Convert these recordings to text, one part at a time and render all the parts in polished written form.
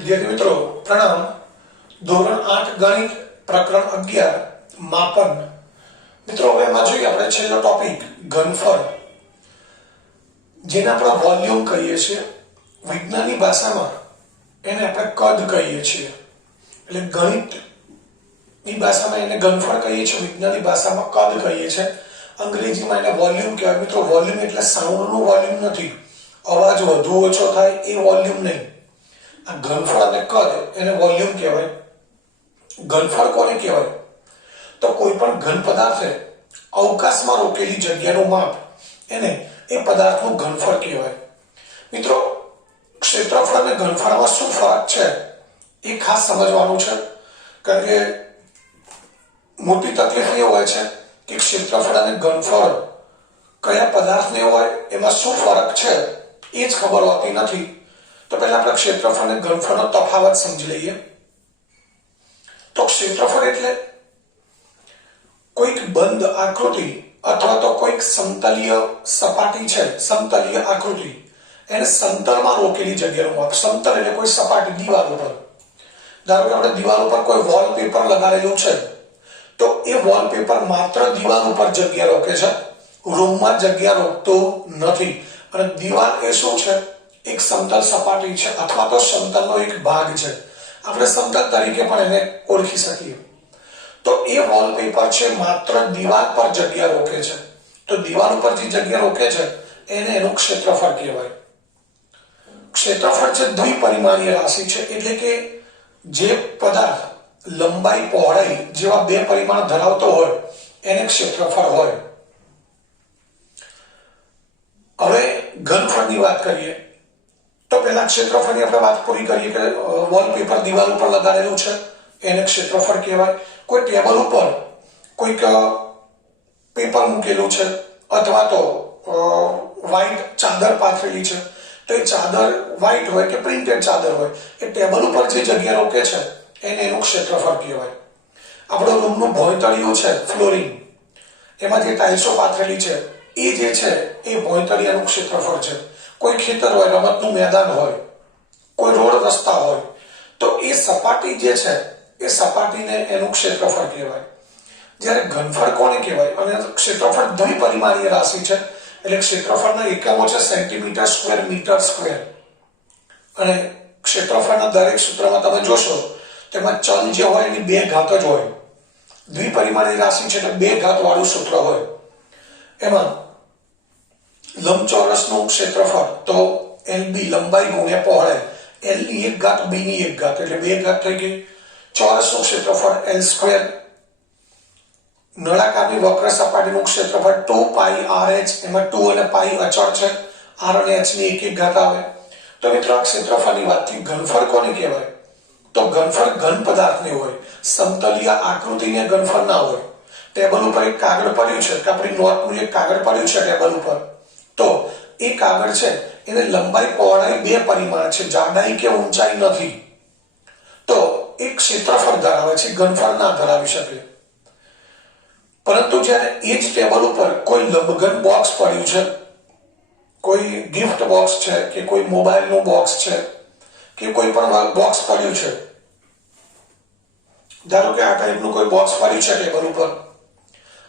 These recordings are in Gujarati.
विद्यार्थी मित्रों प्रणाम। धोरण 8 गणित प्रकरण 11 मापन। मित्रों હવે એમાં જોઈએ આપણે છેલ્લો ટોપિક ઘનફળ, જેને આપણે વોલ્યુમ કહીએ છીએ, વિજ્ઞાનની ભાષામાં એને આપણે કદ કહીએ છીએ। એટલે ગણિતની ભાષામાં એને ઘનફળ કહીએ છીએ, વિજ્ઞાનની ભાષામાં કદ કહીએ છીએ, અંગ્રેજીમાં એને વોલ્યુમ કહેવાય। મિત્રો વોલ્યુમ એટલે સાઉન્ડનું વોલ્યુમ નથી, અવાજ વધુ ઓછો થાય એ વોલ્યુમ નહીં। આ ઘનફળ અને કદ એને વોલ્યુમ કહેવાય। ઘનફળ કોને કહેવાય? તો કોઈ પણ ઘન પદાર્થે અવકાશમાં રોકેલી જગ્યાનું માપ, એને એ પદાર્થનું ઘનફળ કહેવાય। મિત્રો ક્ષેત્રફળ અને ઘનફળમાં શું ફરક છે એ ખાસ સમજવાનું છે, કારણ કે મોટી તકલીફ એ હોય છે કે ક્ષેત્રફળ અને ઘનફળ કયા પદાર્થને હોય, એમાં શું ફરક છે એ જ ખબર હોતી નથી। તો પહેલા આપણે ક્ષેત્રફળ અને ઘનફળનો તફાવત સમજી લઈએ। તો ક્ષેત્રફળ એટલે કોઈક બંધ આકૃતિ અથવા તો કોઈક સમતલીય સપાટી છે, સમતલીય આકૃતિ, એને સમતલમાં રોકેલી જગ્યાનું માપ। સમતલ એટલે કોઈ સપાટી, દિવાલ ઉપર, ધારો કે આપણે દિવાલ ઉપર કોઈ વોલપેપર લગાવેલું છે, તો એ વોલપેપર માત્ર દિવાલ ઉપર જગ્યા રોકે છે, રૂમમાં જગ્યા રોકતો નથી। અને દિવાલ એ શું છે? એક સમતલ સપાટી છે અથવા તો સમતલનો એક ભાગ છે, આપણે સમતલ તરીકે પણ એને ઓળખી શકીએ। તો એ વોલપેપર છે માત્ર દિવાલ પર જગ્યા રોકે છે, તો દિવાલ ઉપર જે જગ્યા રોકે છે એને એનું ક્ષેત્રફળ કહેવાય। ક્ષેત્રફળ છે દ્વિપરિમાણીય રાશિ છે, એટલે કે જે પદાર્થ લંબાઈ પહોળાઈ જેવા બે પરિમાણ ધરાવતો હોય એને ક્ષેત્રફળ હોય। હવે ઘનફળની વાત કરીએ તો પહેલા ક્ષેત્રફળની આપણે વાત પૂરી કરીએ કે વોલપેપર દિવાલ ઉપર લગાડેલું છે એને ક્ષેત્રફળ કહેવાય। કોઈ ટેબલ ઉપર કોઈક પેપર મૂકેલું છે અથવા તો વ્હાઈટ ચાદર પાથરેલી છે, તો એ ચાદર વ્હાઈટ હોય કે પ્રિન્ટેડ ચાદર હોય, એ ટેબલ ઉપર જે જગ્યા રોકે છે એને એનું ક્ષેત્રફળ કહેવાય। આપણો રૂમનું ભોંયતળિયું છે, ફ્લોરિંગ, એમાં જે ટાઇલ્સો પાથરેલી છે એ જે છે એ ભોંયતળિયાનું ક્ષેત્રફળ છે। કોઈ ખેતર હોય, રમતનું મેદાન હોય, કોઈ રોડ રસ્તા હોય, તો એ સપાટી જે છે એ સપાટીને એનું ક્ષેત્રફળ કહેવાય। જ્યારે ઘનફળ કોને કહેવાય? અને ક્ષેત્રફળ દ્વિપરિમાણીય રાશિ છે, એટલે ક્ષેત્રફળના એકમો છે સેન્ટીમીટર સ્ક્વેર, મીટર સ્ક્વેર, અને ક્ષેત્રફળના દરેક સૂત્રમાં તમે જોશો તેમાં ચલ જે હોય એની બે ઘાત જ હોય। દ્વિપરિમાણીય રાશિ છે એટલે બે ઘાત વાળું સૂત્ર હોય। એમાં લંબચોરસનું ક્ષેત્રફળ તો LB લંબાઈ ગુણ્યા પહોળાઈ, L ની એક ઘાત B ની એક ઘાત એટલે બે ઘાત થઈ ગઈ। ચોરસનું ક્ષેત્રફળ L સ્ક્વેર, નળાકારની વક્ર સપાટીનું ક્ષેત્રફળ 2πRh, એમાં 2 અને π અચળ છે, r અને h ની એક એક ઘાત આવે। તો મિત્રો આ ક્ષેત્રફળની વાતથી ઘનફળ કોને કહેવાય? તો ઘનફળ ઘન પદાર્થને હોય, સમતલીય આકૃતિને ઘનફળ ના હોય। ટેબલ ઉપર એક કાગળ પડ્યું છે, કે આપણી નોટનું એક કાગળ પડ્યું છે ટેબલ ઉપર, તો એ કાગળ છે એને લંબાઈ પહોળાઈ બે પરિમાણ છે, જાડાઈ કે ઊંચાઈ નથી, તો એક ક્ષેત્રફળ ધરાવે છે, ઘનફળ ના ધરાવી શકે। પરંતુ જ્યારે એ જ ટેબલ ઉપર કોઈ લંબઘન બોક્સ પડ્યું છે, કોઈ ગિફ્ટ બોક્સ છે, કે કોઈ મોબાઈલનું બોક્સ છે, કે કોઈ પણ બોક્સ પડ્યું છે, ધારો કે આ ટાઈપનું કોઈ બોક્સ પડ્યું છે ટેબલ ઉપર,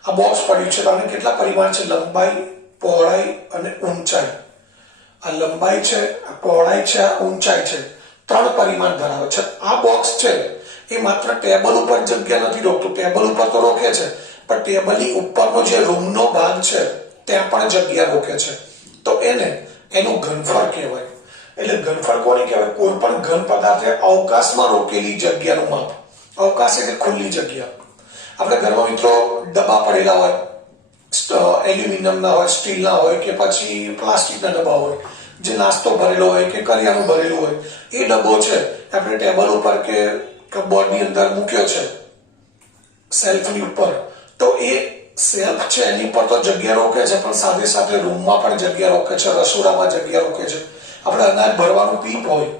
આ બોક્સ પડ્યું છે, તો આને કેટલા પરિમાણ છે? લંબાઈ, પહોળાઈ અને ઊંચાઈ। આ લંબાઈ છે, આ પહોળાઈ છે, આ ઊંચાઈ છે, ત્રણ પરિમાણ ધરાવે છે। આ બોક્સ છે એ માત્ર ટેબલ ઉપર જગ્યા નથી રોકતું, ટેબલ ઉપર તો રોકે છે, પણ ટેબલની ઉપરનો જે રૂમનો ભાગ છે ત્યાં પણ જગ્યા રોકે છે, તો એને એનું ઘનફળ કહેવાય। એટલે ઘનફળ કોને કહેવાય? કોઈ પણ ઘન પદાર્થે અવકાશમાં રોકેલી જગ્યાનું માપ। અવકાશ એટલે ખુલ્લી જગ્યા। આપણે ઘરમાં મિત્રો ડબ્બા પડેલા હોય, એલ્યુમિનિયમના હોય, સ્ટીલના હોય, કે પછી પ્લાસ્ટિકના ડબ્બા હોય, જે નાસ્તો ભરેલો હોય કે કરિયાણું ભરેલું હોય, એ ડબ્બો છે આપણે ટેબલ ઉપર કે કપબોર્ડની અંદર મૂક્યો છે સેલ્ફની ઉપર, તો એ સેલ્ફ છે એની ઉપર તો જગ્યા રોકે છે, પણ સાથે સાથે રૂમમાં પણ જગ્યા રોકે છે, રસોડામાં જગ્યા રોકે છે। આપણે અનાજ ભરવાનું પીપ હોય,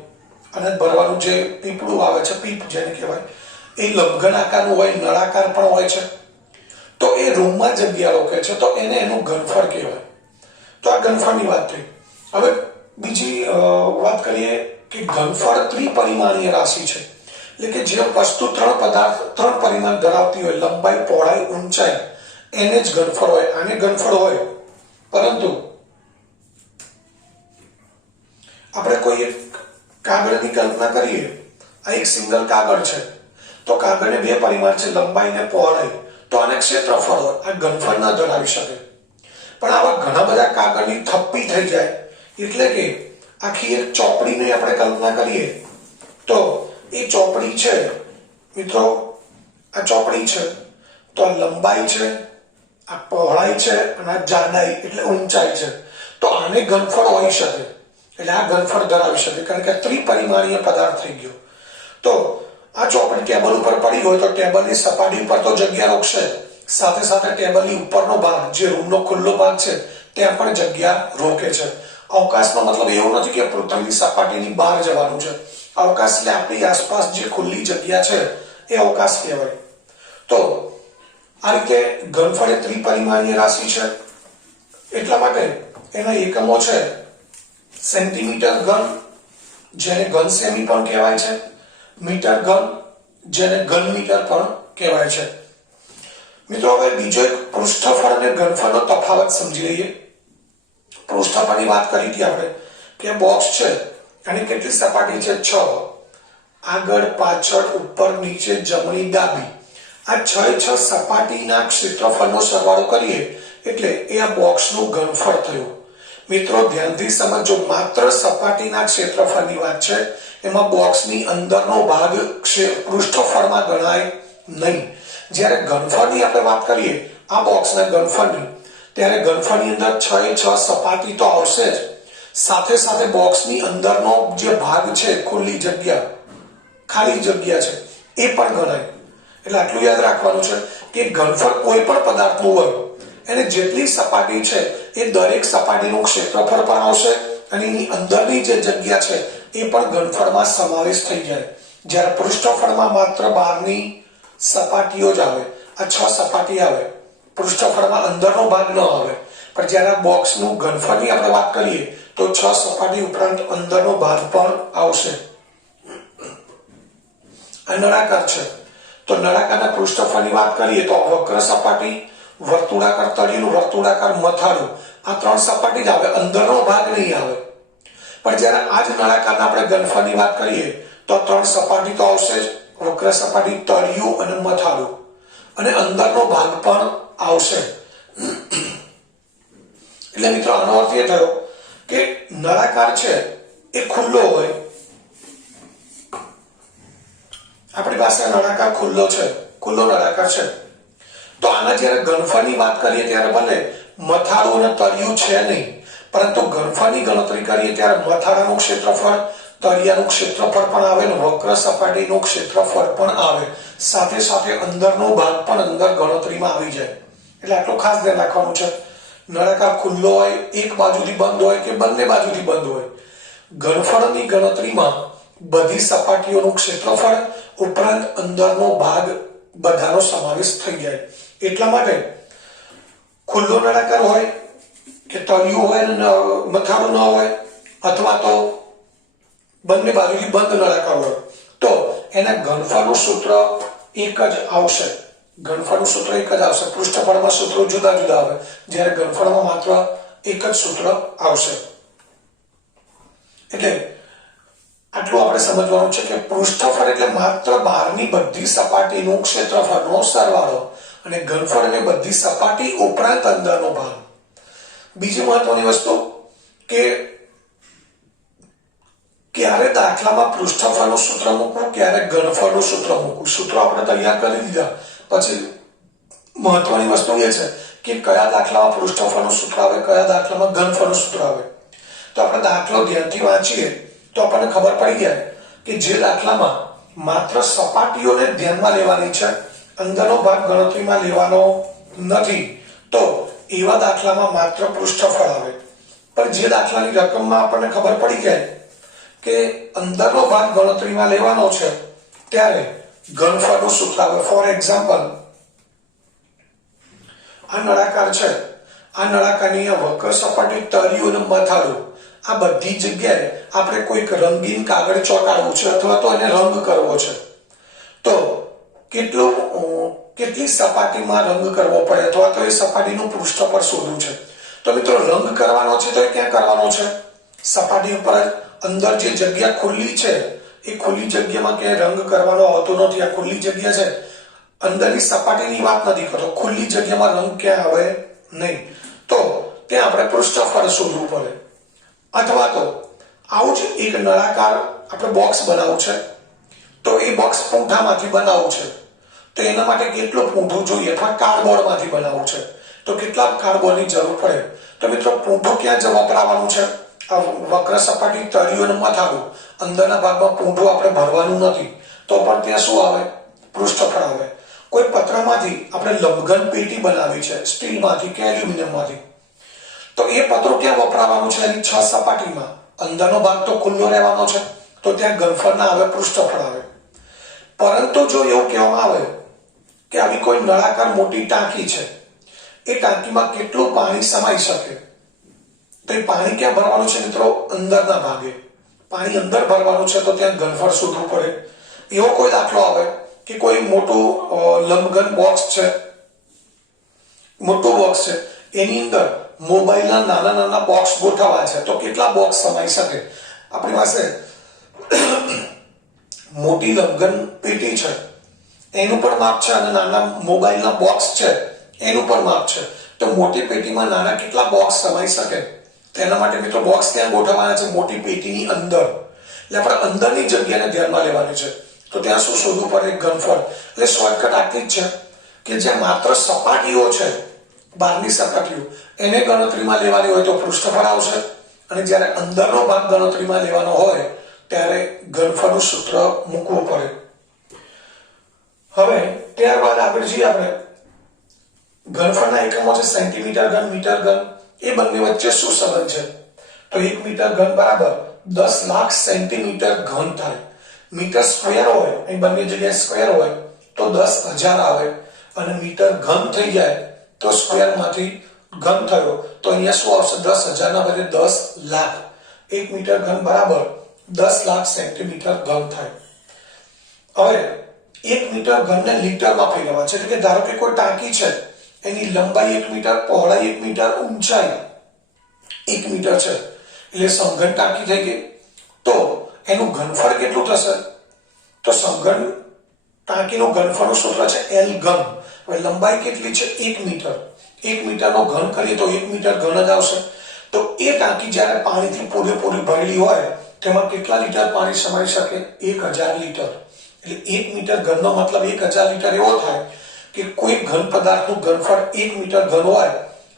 અનાજ ભરવાનું જે પીપળું આવે છે, પીપ જેને કહેવાય, એ લંબઘન આકારનું હોય, નળાકાર પણ હોય છે, તો એ રૂમમાં જગ્યા રોકે છે, તો એને એનું ઘનફળ કહેવાય। તો આ ઘનફળની વાત થઈ। હવે બીજી વાત કરીએ કે ઘનફળ ત્રિપરિમાણીય રાશિ છે, એટલે કે જે વસ્તુ ત્રણ પરિમાણ ધરાવતી હોય, લંબાઈ, પહોળાઈ, ઊંચાઈ, એને જ ઘનફળ હોય. આને ઘનફળ હોય, પરંતુ આપણે કોઈ એક કાગળની કલ્પના કરીએ. આ એક સિંગલ કાગળ છે, તો કાગળને બે પરિમાણ છે, લંબાઈ ને પહોળાઈ, તો આને ક્ષેત્રફળ હોય. આ ઘનફળ ન ધરાવી શકે. પણ આવા ઘણા બધા કાગળની થપ્પી થઈ જાય, એટલે કે આખી એક ચોપડીની આપણે કલ્પના કરીએ, તો એ ચોપડી છે મિત્રો, આ ચોપડી છે, તો આ લંબાઈ છે, આ પહોળાઈ છે, અને આ જાડાઈ એટલે ઊંચાઈ છે. તો આને ઘનફળ હોઈ શકે, એટલે આ ઘનફળ ધરાવી શકે, કારણ કે ત્રિપરિમાણીય પદાર્થ થઈ ગયો. તો આ ચોપડી ટેબલ ઉપર પડી હોય, તો ટેબલની સપાટી ઉપર તો જગ્યા રોકશે, સાથે સાથે ટેબલની ઉપરનો ભાગ, જે રૂમનો ખુલ્લો ભાગ છે, ત્યાં પણ જગ્યા રોકે છે. અવકાશનો મતલબ એવો નથી કે પૃથ્વીની સપાટીની બહાર જવાનું છે. અવકાશ એટલે આપણી આસપાસ જે ખુલ્લી જગ્યા છે, એ અવકાશ કહેવાય. તો આ રીતે ઘનફળ એ ત્રિપરિમાણીય રાશિ છે. એટલા માટે એના એકમો છે સેન્ટીમીટર ઘન, જેને ઘન સેમી પણ કહેવાય છે, મીટર ઘન, જેને ઘન મીટર પણ કહેવાય છે. મિત્રો, હવે બીજો એક પૃષ્ઠફળ અને ઘનફળનો તફાવત સમજી લઈએ. પૃષ્ઠફળની વાત કરી હતી આપણે કે બોક્સ છે, એની કેટલી સપાટી છે? 6. આગળ, પાછળ, ઉપર, નીચે, જમણી, ડાબી, આ 6 સપાટીના ક્ષેત્રફળનો સરવાળો કરીએ એટલે એ આ બોક્સનું ઘનફળ થયું. મિત્રો, ધ્યાનથી સમજો, માત્ર સપાટીના ક્ષેત્રફળની વાત છે. એમાં બોક્સની અંદરનો ભાગ પૃષ્ઠફળમાં ગણાય નહીં. જ્યારે ઘનફળની આપણે વાત કરીએ, આ બોક્સના ઘનફળની, ત્યારે ઘનફળની અંદર 6 સપાટી તો આવશે જ, સાથે સાથે બોક્સની અંદરનો જે ભાગ છે, ખુલ્લી જગ્યા, ખાલી જગ્યા છે, એ પણ ગણાય. એટલે આટલું યાદ રાખવાનું છે કે ઘનફળ કોઈ પણ પદાર્થનું હોય, એને જેટલી સપાટી છે એ દરેક સપાટીનું ક્ષેત્રફળ પણ આવશે, અને એની અંદરની જે જગ્યા છે એ પણ ઘનફળમાં સમાવેશ થઈ જાય. જ્યારે પૃષ્ઠફળમાં માત્ર બહારની સપાટીઓ જ આવે, આ 6 સપાટી આવે, પૃષ્ઠફળમાં અંદરનો ભાગ ન આવે. પણ જ્યારે બોક્સનું ઘનફળની આપણે વાત કરીએ તો 6 સપાટી ઉપરાંત અંદરનો ભાગ પણ આવશે. આ નળાકાર છે, તો નળાકારના પૃષ્ઠફળની વાત કરીએ તો વક્ર સપાટી, વર્તુળાકાર તળિયું, વર્તુળાકાર મથાળું, આ 3 સપાટી જ આવે, અંદરનો ભાગ નહીં આવે. પણ જ્યારે આ જ નળાકારના આપણે ઘનફળની વાત કરીએ તો 3 સપાટી તો આવશે જ, વક્ર સપાટી, તળિયું અને મથાળું, અને અંદરનો ભાગ પણ આવશે. એટલે મિત્રો, આનો અર્થ એ થયો કે નળાકાર છે એ ખુલ્લો હોય, આપણી પાસે નળાકાર ખુલ્લો છે, ખુલ્લો નળાકાર છે. તો આના જ્યારે ઘનફળની વાત કરીએ ત્યારે ભલે મથાળું અને તળિયું છે નહીં, પરંતુ ઘનફળની ગણતરી કરીએ ત્યારે મથાળાનું ક્ષેત્રફળ, તળિયાનું ક્ષેત્રફળ પણ આવે, અને વક્ર સપાટીનું ક્ષેત્રફળ પણ આવે, સાથે સાથે અંદરનો ભાગ પણ અંદર ગણતરીમાં આવી જાય. એટલે આટલું ખાસ ધ્યાન રાખવાનું છે. નળાકાર ખુલ્લો હોય, એક બાજુથી બંધ હોય કે બંને બાજુથી બંધ હોય, ઘનફળની ગણતરીમાં બધી સપાટીઓનું ક્ષેત્રફળ ઉપરાંત અંદરનો ભાગ બધાનો સમાવેશ થઈ જાય. એટલા માટે ખુલ્લો નળાકાર હોય કે તળિયું હોય અને મથાળું ન હોય, અથવા તો બંને બાજુથી બંધ નળાકાર હોય, તો એના ઘનફળનું સૂત્ર એક જ આવશે. ઘનફળનું સૂત્ર એક જ આવશે. પૃષ્ઠફળમાં સૂત્રો જુદા જુદા આવે, જ્યારે ઘનફળમાં માત્ર એક જ સૂત્ર આવશે. એટલે આટલું આપણે સમજવાનું છે કે પૃષ્ઠફળ એટલે માત્ર બહારની બધી સપાટીનું ક્ષેત્રફળનો સરવાળો, અને ઘનફળ એટલે બધી સપાટી ઉપરાંત અંદરનો ભાગ. બીજી મહત્વની વસ્તુ કે ક્યારે દાખલામાં પૃષ્ઠફળનું સૂત્ર મૂકવું, ક્યારે ઘનફળનું સૂત્ર મૂકવું. સૂત્રો આપણે તૈયાર કરી દીધા પછી મહત્વની વસ્તુ એ છે કે કયા દાખલામાં પૃષ્ઠફળનું સૂત્ર આવે, કયા દાખલામાં ઘનફળનું સૂત્ર આવે. તો આપણે દાખલો ધ્યાનથી વાંચીએ તો આપણને ખબર પડી જાય કે જે દાખલામાં માત્ર સપાટીઓને ધ્યાનમાં લેવાની છે, અંદરનો ભાગ ગણતરીમાં લેવાનો નથી, તો એવા દાખલામાં માત્ર પૃષ્ઠફળ આવે. પણ જે દાખલાની રકમમાં આપણને ખબર પડી જાય કે અંદરનો ભાગ ગણતરીમાં લેવાનો છે, ત્યારે ઘનફળનું સૂત્ર આવે. ફોર એક્ઝામ્પલ, આ નળાકાર છે, આ નળાકારની વક્ર સપાટી, તળિયું અને મથાળું, આ બધી જગ્યાએ આપણે કોઈક રંગીન કાગળ ચોંટાડવું છે અથવા તો એને રંગ કરવો છે, તો કેટલી સપાટીમાં રંગ કરવો પડે અથવા તો એ સપાટીનું પૃષ્ઠ પર શોધવું છે. તો મિત્રો રંગ કરવાનો છે તો એ ક્યાં કરવાનો છે? સપાટી ઉપર અંદર જે જગ્યા ખુલ્લી છે એ ખુલ્લી જગ્યામાં ક્યાંય રંગ કરવાનો આવતો નથી. આ ખુલ્લી જગ્યા છે, અંદરની સપાટીની વાત નથી કરતો, ખુલ્લી જગ્યામાં રંગ ક્યાં આવે નહીં. તો ત્યાં આપણે પૃષ્ઠ પર શોધવું પડે. અથવા તો આવું જ એક નળાકાર આપણે બોક્સ બનાવવું છે, તો એ બોક્સ પૂંઠામાંથી બનાવવું છે, તો એના માટે કેટલું પૂંઠું જોઈએ અથવા કાર્ડબોર્ડમાંથી બનાવવું છે, તો કેટલા કાર્ડબોર્ડની જરૂર પડે. તો મિત્રો પૂંઠું ક્યાં વપરાવાનું છે? આ વક્ર સપાટી તળિયું અને મથાળું અંદરના ભાગમાં પૂંઠું આપણે ભરવાનું નથી, તો પણ ત્યાં શું આવે? પૃષ્ઠફળ આવે. કોઈ પત્રમાંથી આપણે લંબઘન પેટી બનાવી છે, સ્ટીલમાંથી કે એલ્યુમિનિયમમાંથી, તો એ પત્રો ક્યાં વપરાવાનું છે? એની 6 સપાટીમાં. અંદરનો ભાગ તો ખુલ્લો રહેવાનો છે, તો ત્યાં ઘનફળ ના આવે, પૃષ્ઠફળ આવે. પરંતુ જો એવું કહેવામાં આવે કે આવી કોઈ નળાકાર મોટી ટાંકી છે, એ ટાંકીમાં કેટલું પાણી સમાઈ શકે, તો એ પાણી ક્યાં ભરવાનું છે મિત્રો? અંદરના ભાગે. પાણી અંદર ભરવાનું છે, તો ત્યાં ઘનફળ શોધવું પડે. એવો કોઈ દાખલો આવે કે કોઈ મોટું લંબઘન બોક્સ છે, મોટું બોક્સ છે, એની અંદર મોબાઈલના નાના નાના બોક્સ ગોઠવવા છે, તો કેટલા બોક્સ સમાઈ શકે? આપણી પાસે મોટી લંબઘન પેટી છે, એનું પણ માપ છે, અને નાના મોબાઈલના બોક્સ છે એનું પણ માપ છે. તો મોટી પેટીમાં નાના કેટલા બોક્સ સમાઈ શકે? તેના માટે મિત્રો બોક્સ ત્યાં ગોઠવવાના છે મોટી પેટીની અંદર. એટલે આપણે અંદરની જગ્યાને ધ્યાનમાં લેવાની છે, તો ત્યાં શું શોધવું પડે? ઘનફળ. એટલે શોર્ટકટ આટલી જ છે કે જ્યાં માત્ર સપાટીઓ છે, બહારની સપાટીઓ, એને ગણતરીમાં લેવાની હોય તો પૃષ્ઠફળ આવશે, અને જ્યારે અંદરનો ભાગ ગણતરીમાં લેવાનો હોય ત્યારે ઘનફળનું સૂત્ર મૂકવું પડે. હવે ત્યારબાદ આગળ જઈએ આપણે. ઘનફળના એકમો છે સેન્ટીમીટર ઘન, મીટર ઘન. એ બંને વચ્ચે શું સંબંધ છે? તો 1 મીટર ઘન બરાબર 10 લાખ સેન્ટીમીટર ઘન થાય. મીટર સ્ક્વેર હોય, અહીં બંને જગ્યાએ સ્ક્વેર હોય તો 10,000 આવે, અને મીટર ઘન થઈ જાય તો સ્ક્વેરમાંથી ઘન થયો, તો અહીંયા શું આવશે? 10,000 ના બદલે 10 લાખ. 1 મીટર ઘન બરાબર 10 લાખ સેન્ટીમીટર ઘન થાય. હવે 1 મીટર ઘનને લીટરમાં ફેરવવા છે, એટલે કે ધારો કે કોઈ ટાંકી છે, એની લંબાઈ 1 મીટર, પહોળાઈ 1 મીટર, ઊંચાઈ 1 મીટર છે, એટલે સમઘન ટાંકી થઈ ગઈ. તો એનું ઘનફળ કેટલું થશે? તો સમઘન ટાંકીનું ઘનફળનું સૂત્ર છે L ઘન. હવે લંબાઈ કેટલી છે? 1 મીટર. 1 મીટરનો ઘન કરીએ તો 1 મીટર ઘન જ આવશે. તો એ ટાંકી જ્યારે પાણીથી પૂરેપૂરી ભરેલી હોય, તેમાં કેટલા લીટર પાણી સમાઈ શકે? 1000 લીટર. એટલે 1 મીટર ઘનનો મતલબ 1000 લીટર એવો થાય કે કોઈ ઘન પદાર્થનું ઘનફળ 1 મીટર ઘન હોય,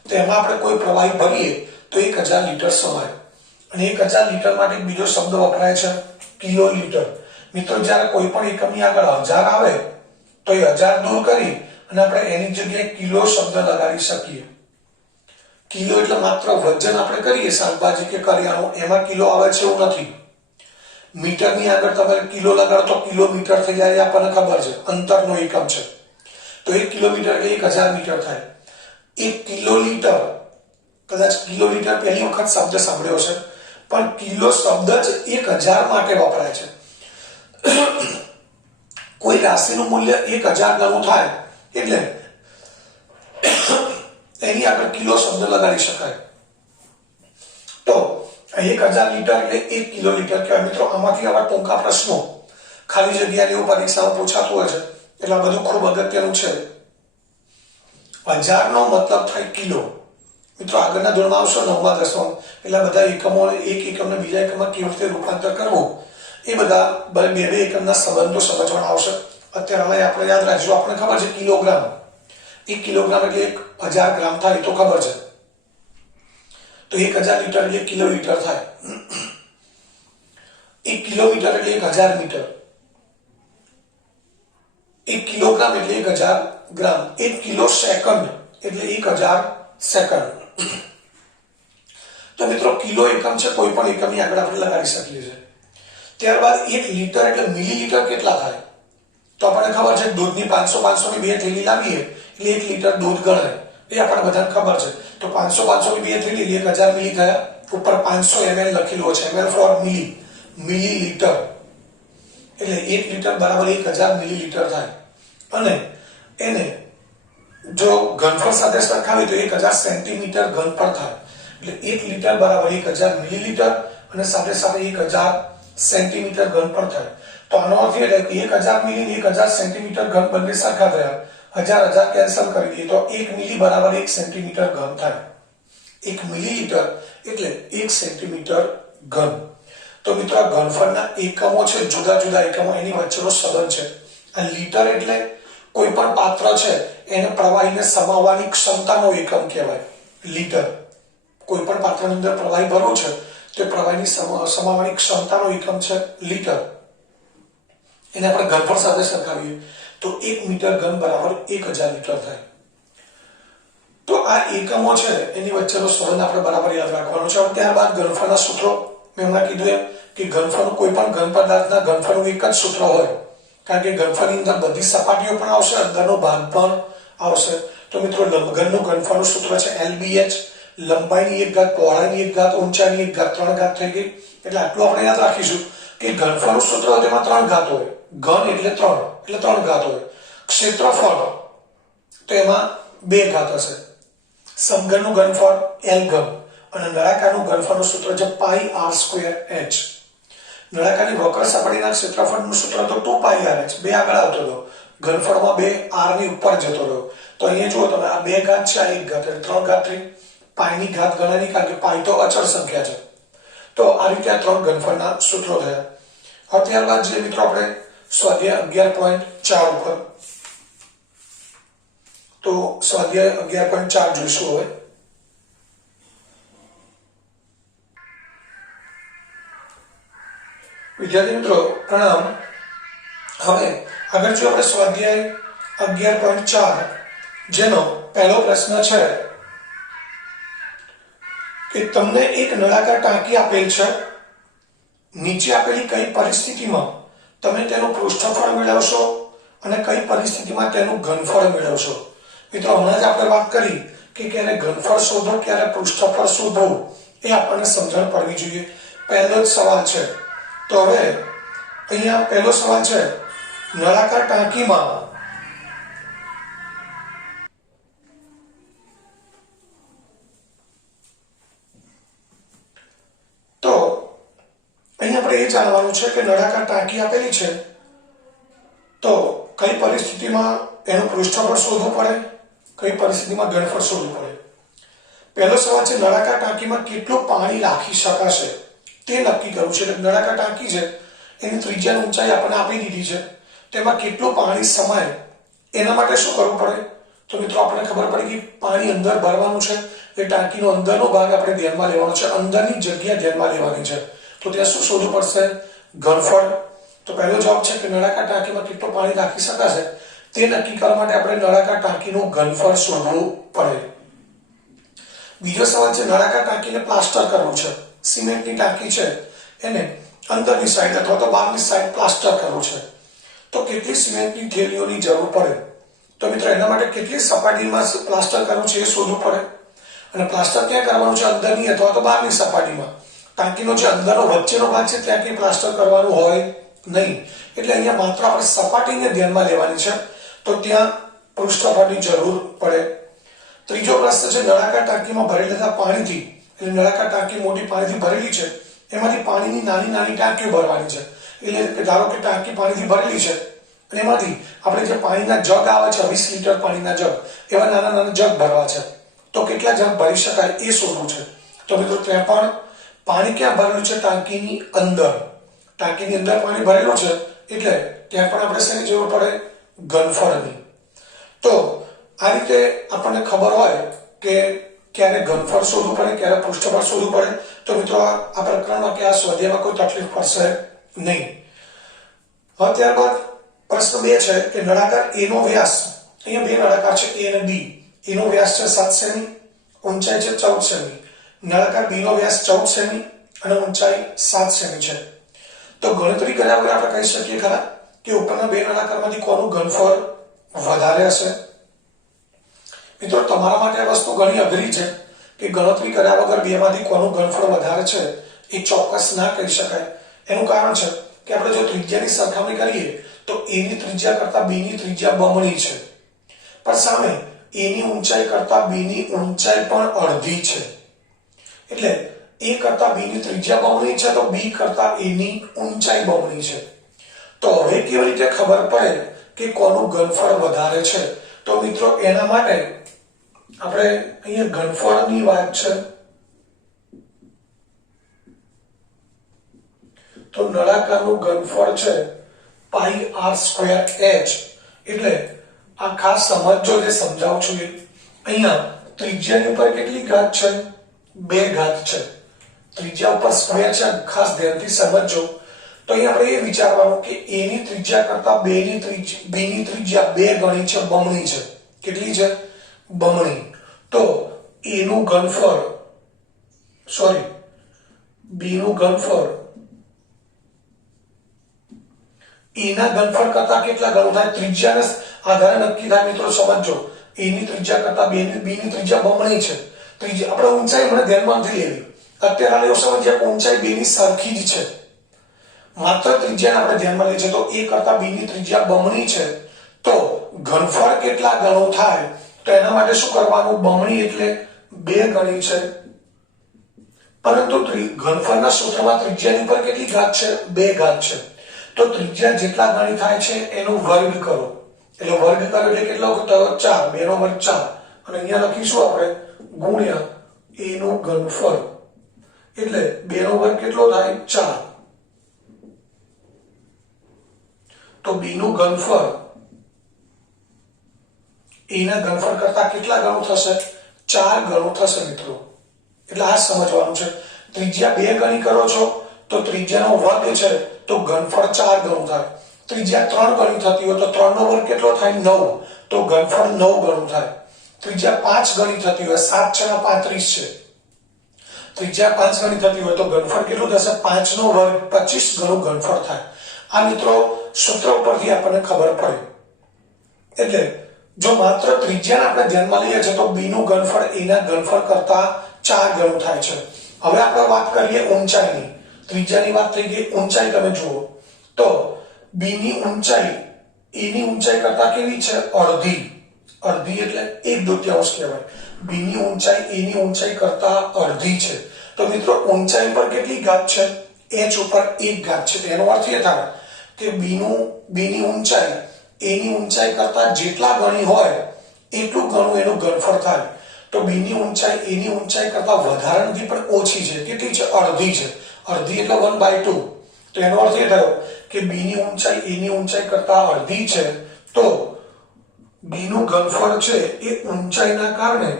તો એમાં આપણે કોઈ પ્રવાહી ભરીએ તો 1000 લીટર સમાય. અને 1000 લીટર માટે બીજો શબ્દ વપરાય છે કિલો લીટર. મિત્રો જ્યારે કોઈ પણ એકમની આગળ 1000 આવે તો એ 1000 દૂર કરી અને આપણે એની જગ્યાએ કિલો શબ્દ લગાડી શકીએ. કિલો એટલે માત્ર વજન આપણે કરીએ શાકભાજી કે કરિયાણું, એમાં કિલો આવે છે એવું નથી. મીટરની આગળ તમે કિલો લગાડો તો કિલોમીટર થઈ જાય, આપણને ખબર છે, અંતરનો એકમ છે. તો 1 કિલોમીટર એટલે 1000 મીટર થાય. 1 કિલોલીટર, કદાચ કિલોલીટર પહેલી વખત શબ્દ સાંભળ્યો છે, પણ કિલો શબ્દ જ 1000 માટે વપરાય છે. કોઈ રાશિનું મૂલ્ય 1000 ગણું થાય એટલે એની આગળ કિલો શબ્દ લગાડી શકાય. તો 1000 લીટર એટલે 1 કિલોલીટર કહેવાય. મિત્રો આમાંથી આવા ટૂંકા પ્રશ્નો ખાલી જગ્યાની એવું પરીક્ષામાં પૂછાતું હોય છે, એટલે આ બધું ખૂબ અગત્યનું છે. 1000 નો મતલબ થાય કિલો. મિત્રો આગળના ધોરણમાં આવશો 9મા 10મા, એટલે બધા એકમો, એક એકમને બીજા એકમમાં કેવી રીતે રૂપાંતર કરવું, એ બધા બે એકમના સંબંધો સમજવાના આવશે. અત્યારે હવે આપણે યાદ રાખીશું, આપણને ખબર છે કિલોગ્રામ. 1 કિલોગ્રામ એટલે 1000 ગ્રામ થાય, તો ખબર છે. તો 1000 લીટર એટલે કિલોલીટર થાય. 1 કિલોમીટર એટલે 1000 મીટર. 1 કિલોગ્રામ એટલે 1000 ગ્રામ. 1 કિલો સેકન્ડ એટલે 1000 સેકન્ડ. તો મિત્રો કિલો એકમ છે, કોઈ પણ એકમની આગળ આપણે લગાડી શકીએ છીએ. ત્યારબાદ 1 લીટર એટલે મિલીલીટર કેટલા થાય? તો આપણને ખબર છે દૂધની 500 ની 2 થેલી લાવીએ એટલે 1 લીટર દૂધ ગણાય, એ આપણને બધાને ખબર છે. તો 500 ની 2 થેલી એટલે 1000 મિલી થયા. ઉપર 500 ml લખેલું છે, ml ફોર મિલીલીટર, એટલે 1 લીટર બરાબર 1000 મિલીલીટર થાય. અને એને જો ઘનફળ સાથે સરખાવીએ તો 1000 સેન્ટીમીટર ઘન પર થાય. એટલે 1 લીટર બરાબર 1000 મિલીલીટર અને સાથે સાથે 1000 સેન્ટીમીટર ઘન પર થાય. તો આનો અર્થ એ થાય કે 1000 મિલી અને 1000 સેન્ટીમીટર ઘન બંને સરખા થયા. 1000 કેન્સલ કરી દઈએ તો 1 મિલી બરાબર 1 સેન્ટીમીટર ઘન થાય. 1 મિલીલીટર એટલે 1 સેન્ટીમીટર ઘન. તો મિત્રો આ ઘનફળના એકમો છે, જુદા જુદા એકમો, એની વચ્ચેનો સંબંધ છે. આ લીટર એટલે કોઈ પણ પાત્ર છે એને પ્રવાહીને સમાવવાની ક્ષમતાનો એકમ કહેવાય લીટર. કોઈ પણ પાત્રની અંદર પ્રવાહી ભરવું છે તો પ્રવાહીની સમાવવાની ક્ષમતાનો એકમ છે લીટર. એને આપણે ઘનફળ સાથે સરખાવીએ તો 1 મીટર ઘન બરાબર 1000 લીટર થાય. તો આ એકમો છે એની વચ્ચેનો સંબંધ આપણે બરાબર યાદ રાખવાનો છે. ત્યારબાદ ઘનફળના સૂત્રો મેં હમણાં કીધું એમ કે ઘનફળનું કોઈ પણ ઘન પદાર્થના ઘનફળનું એક જ સૂત્ર હોય, કારણ કે ઘનફળની અંદર બધી સપાટીઓ પણ આવશે, અંદરનો ભાગ પણ આવશે. તો મિત્રો લંબઘનનું ઘનફળનું સૂત્ર છે LBH, લંબાઈની 1 ઘાત, પહોળાઈની 1 ઘાત, ઊંચાઈની 1 ઘાત, 3 ઘાત થઈ ગઈ. એટલે આટલું આપણે યાદ રાખીશું કે ઘનફળનું સૂત્ર હોય તેમાં 3 ઘાત હોય. ઘન એટલે 3, એટલે 3 ઘાત હોય. ક્ષેત્રફળ તો એમાં 2 ઘાત હશે. સમઘનનું ઘનફળ L ઘન અને નળાકારનું ઘનફળનું સૂત્ર છે પાઈ r²h. નળાકારની વક્ર સપાટીના ક્ષેત્રફળનું સૂત્ર તો 2πrh, 2 આગળ આવતો હતો, ઘનફળમાં 2 r ની ઉપર જતો રહ્યો. તો અહીંયા જુઓ તમે, આ 2 ઘાત છે, આ 1 ઘાત, એટલે 3 ઘાત થઈ. પાઈની ઘાત ગણાની, કારણ કે પાઈ તો અચળ સંખ્યા છે. તો આ રીતે આ 3 ઘનફળના સૂત્રો થયા. હવે ત્યારબાદ જે મિત્રો આપણે સ્વાધ્યાય 11.4 ઉપર, તો સ્વાધ્યાય 11.4 જોઈશું હવે. વિદ્યાર્થી મિત્રો પ્રણામ. હવે આગળ જો આપણે સ્વાધ્યાય 11.4 જેનો પહેલો પ્રશ્ન છે કે તમને એક નળાકાર ટાંકી આપેલ છે, નીચે આપેલી કઈ પરિસ્થિતિમાં તમે તેનું પૃષ્ઠફળ મેળવશો અને કઈ પરિસ્થિતિમાં તેનું ઘનફળ મેળવશો. મિત્રો હમણાં જ આપણે વાત કરી કે ક્યારે ઘનફળ શોધો, ક્યારે પૃષ્ઠફળ શોધવું, એ આપણને સમજણ પડવી જોઈએ. પહેલો જ સવાલ છે. તો હવે અહીંયા પહેલો સવાલ છે, નળાકાર ટાંકીમાં તો અહીંયા આપણે એ જાણવાનું છે કે નળાકાર ટાંકી આપેલી છે તો કઈ પરિસ્થિતિમાં એનું પૃષ્ઠફળ શોધવું પડે, કઈ પરિસ્થિતિમાં ઘનફળ શોધવું પડે. પહેલો સવાલ છે, નળાકાર ટાંકીમાં કેટલું પાણી રાખી શકાશે તે નક્કી કરવું છે. એટલે નળાકાર ટાંકી છે એની ત્રિજ્યા ઊંચાઈ આપણને આપી દીધી છે, તેમાં કેટલું પાણી સમાય એના માટે શું કરવું પડે. તો મિત્રો આપણને ખબર પડી કે પાણી અંદર ભરવાનું છે, એ ટાંકીનો અંદરનો ભાગ આપણે ધ્યાનમાં લેવાનો છે, અંદરની જગ્યા ધ્યાનમાં લેવાની છે. તો ત્યાં શું શોધવું પડશે, ઘનફળ. તો પહેલો જવાબ છે કે નળાકાર ટાંકીમાં કેટલું પાણી રાખી શકાશે તે નક્કી કરવા માટે આપણે નળાકાર ટાંકીનું ઘનફળ શોધવું પડે. બીજો સવાલ છે, નળાકાર ટાંકીને પ્લાસ્ટર કરવું છે, સિમેન્ટની ટાંકી છે એને અંદરની સાઈડ અથવા તો બહારની સાઈડ પ્લાસ્ટર કરવું છે, તો કેટલી સિમેન્ટની થેલીઓની જરૂર પડે. તો મિત્રો એના માટે કેટલી સપાટીમાં પ્લાસ્ટર કરવું છે એ શોધવું પડે. અને પ્લાસ્ટર ક્યાં કરવાનું છે, અંદરની અથવા તો બહારની સપાટીમાં. ટાંકીનો જે અંદરનો વચ્ચેનો ભાગ છે ત્યાં કંઈ પ્લાસ્ટર કરવાનું હોય નહીં. એટલે અહીંયા માત્ર આપણે સપાટીને ધ્યાનમાં લેવાની છે, તો ત્યાં પૃષ્ઠફળની જરૂર પડે. ત્રીજો પ્રશ્ન છે, નળાકાર ટાંકીમાં ભરેલા પાણીથી, એટલે નળાકાર ટાંકી મોટી પાણીથી ભરેલી છે, એમાંથી પાણીની નાની નાની ટાંકીઓ ભરવાની છે. એટલે ધારો કે ટાંકી પાણીથી ભરેલી છે અને એમાંથી આપણે જે પાણીના જગ આવે છે 20 લીટર પાણીના જગ, એવા નાના નાના જગ ભરવા છે. તો કેટલા જગ ભરી શકાય એ શોધવું છે. તો મિત્રો ત્યાં પણ પાણી ક્યાં ભરેલું છે, ટાંકીની અંદર. ટાંકીની અંદર પાણી ભરેલું છે એટલે ત્યાં પણ આપણે શેની જરૂર પડે, ઘનફળની. તો આ રીતે આપણને ખબર હોય કે ક્યારે ઘનફળ શોધવું પડે, ક્યારે પૃષ્ઠફળ શોધવું પડે. તો મિત્રો આ પ્રકરણમાં કે આ સ્વાધ્યાયમાં કોઈ તકલીફ પડશે નહીં. હવે ત્યારબાદ પ્રશ્ન 2 છે કે નળાકાર A નો વ્યાસ, અહીંયા બે નળાકાર છે A અને B. A નો વ્યાસ છે 7 સેમી, ઊંચાઈ છે 14 સેમી. નળાકાર B નો વ્યાસ 14 સેમી અને ઊંચાઈ 7 સેમી છે. તો ગણતરી કર્યા વગર આપણે કહી શકીએ ખરા કે ઉપરના બે નળાકારમાંથી કોનું ઘનફળ વધારે હશે. મિત્રો તમારા માટે આ વસ્તુ ઘણી અઘરી છે, કે ગણતરી કર્યા વગર બેમાંથી કોનું ઘનફળ વધારે છે એ ચોક્કસ ના કહી શકાય. એનું કારણ છે કે આપણે જો ત્રિજ્યાની સરખામણી કરીએ તો a ની ત્રિજ્યા કરતા b ની ત્રિજ્યા બમણી છે, પણ સામે a ની ઊંચાઈ કરતા b ની ઊંચાઈ પણ અડધી છે. એટલે a કરતા b ની ત્રિજ્યા બમણી છે તો b કરતા a ની ઊંચાઈ બમણી છે. તો હવે કેવી રીતે ખબર પડે કે કોનું ઘનફળ વધારે છે? તો મિત્રો એના માટે આપણે અહીંયા ઘનફળની વાત છે તો નળાકારનું ઘનફળ છે પાઈ r સ્ક્વેર h. એટલે આ ખાસ સમજો, જે સમજાવું છું એ. અહીંયા ત્રિજ્યાની ઉપર કેટલી ઘાત છે? 2 ઘાત છે. ત્રિજ્યા ઉપર સ્ક્વેર છે, ખાસ ધ્યાનથી સમજો. તો અહીંયા આપણે એ વિચારવાનું કે a ની ત્રિજ્યા કરતા b ની ત્રિજ્યા 2 ગણી છે, બમણી છે. કેટલી છે? બમણી. તો a નું ઘનફળ b નું ઘનફળ a ના ઘનફળ કરતા કેટલા ગણું થાય? ત્રિજ્યાના આધારે નક્કી થાય. મિત્રો સમજો, a ની ત્રિજ્યા કરતા b ની ત્રિજ્યા બમણી છે. ત્રિજ્યા આપણે ઊંચાઈ મને ધ્યાનમાં નથી લેવી. અત્યારે એવું સમજીએ કે ઊંચાઈ બે ની સરખી જ છે, માત્ર ત્રિજ્યાને આપણે ધ્યાનમાં લઈએ તો a કરતા b ની ત્રિજ્યા બમણી છે. તો ઘનફળ કેટલા ગણું થાય? તો એના માટે શું કરવાનું? બમણી એટલે 2 ગણી છે, પરંતુ ઘનફળના સૂત્રમાં ત્રિજ્યાની પર કેટલી ઘાત છે? 2 ઘાત છે. તો ત્રિજ્યા જેટલા ગણી થાય છે એનો વર્ગ કરો. એટલે વર્ગ કરો એટલે કેટલો? 4. 2 નો વર્ગ 4. અને અહીંયા લખીશું આપણે ગુણ્યા a નું ઘનફળ. એટલે 2 નો વર્ગ કેટલો થાય? 4. તો b નું ઘનફળ a ના ઘનફળ કરતા કેટલા ગણું થશે? 4 ગણું થશે મિત્રો. એટલે આ સમજવાનું છે. ત્રિજ્યા 2 ગણી કરો છો તો ત્રિજ્યાનો વર્ગ છે તો ઘનફળ 4 ગણું થાય. ત્રિજ્યા 3 ગણી થતી હોય તો 3 નો વર્ગ કેટલો થાય? 9. તો ઘનફળ 9 ગણું થાય. ત્રિજ્યા 5 ગણી થતી હોય, 7 × 35 છે. ત્રિજ્યા 5 ગણી થતી હોય તો ઘનફળ કેટલું થશે? 5 નો વર્ગ 25 ગણું ઘનફળ થાય. આ મિત્રો સૂત્ર ઉપરથી આપણને ખબર પડે. એટલે જો માત્ર ત્રિજ્યાને આપણે ધ્યાનમાં લઈએ છીએ તો b નું ઘનફળ a ના ઘનફળ કરતા 4 ગણું થાય છે. હવે આપણે વાત કરીએ ઊંચાઈની. ત્રિજ્યાની વાત થઈ ગઈ, ઊંચાઈ તમે જુઓ તો b ની ઊંચાઈ a ની ઊંચાઈ કરતા કેવી છે? અડધી. અડધી એટલે 1/2 કહેવાય. b ની ઊંચાઈ a ની ઊંચાઈ કરતા અડધી છે. તો મિત્રો ઊંચાઈ પર કેટલી ઘાત છે? h ઉપર 1 ઘાત છે. તેનો અર્થ એ થાય કે b ની ઊંચાઈ a ની ઊંચાઈ કરતા જેટલા ગણી હોય એટલું ગણું એનું ઘનફળ થાય. તો b ની ઊંચાઈ a ની ઊંચાઈ કરતા વધારાની પણ ઓછી છે. કેટલી છે? અડધી છે. અડધી એટલે 1/2. તો એનો અર્થ એ થયો કે b ની ઊંચાઈ a ની ઊંચાઈ કરતા અડધી છે. તો b નું ઘનફળ છે એ ઊંચાઈના કારણે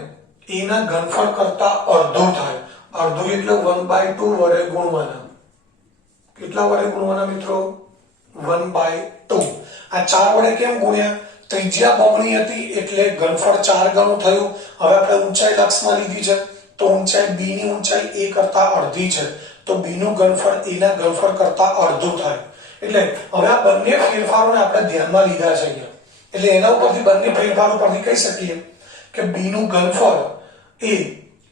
a ના ઘનફળ કરતા અડધું થાય. અડધું એટલે 1/2 વડે ગુણવાના. કેટલા વડે ગુણવાના મિત્રો? 1/2. આ 4 વડે કેમ ગુણ્યા? ત્રિજ્યા બમણી હતી એટલે ઘનફળ 4 ગણું થયું. હવે આપણે ઊંચાઈ લક્ષમાં લીધી છે તો ઊંચાઈ b ની ઊંચાઈ a કરતા અડધી છે. તો b નું ઘનફળ a ના ઘનફળ કરતા અડધું થાય. એટલે હવે આ બંને ફેરફારોને આપણે ધ્યાનમાં લીધા છે અહીંયા. એટલે એના ઉપરથી બંને ફેરફારો પરથી કહી શકીએ કે b નું ઘનફળ એ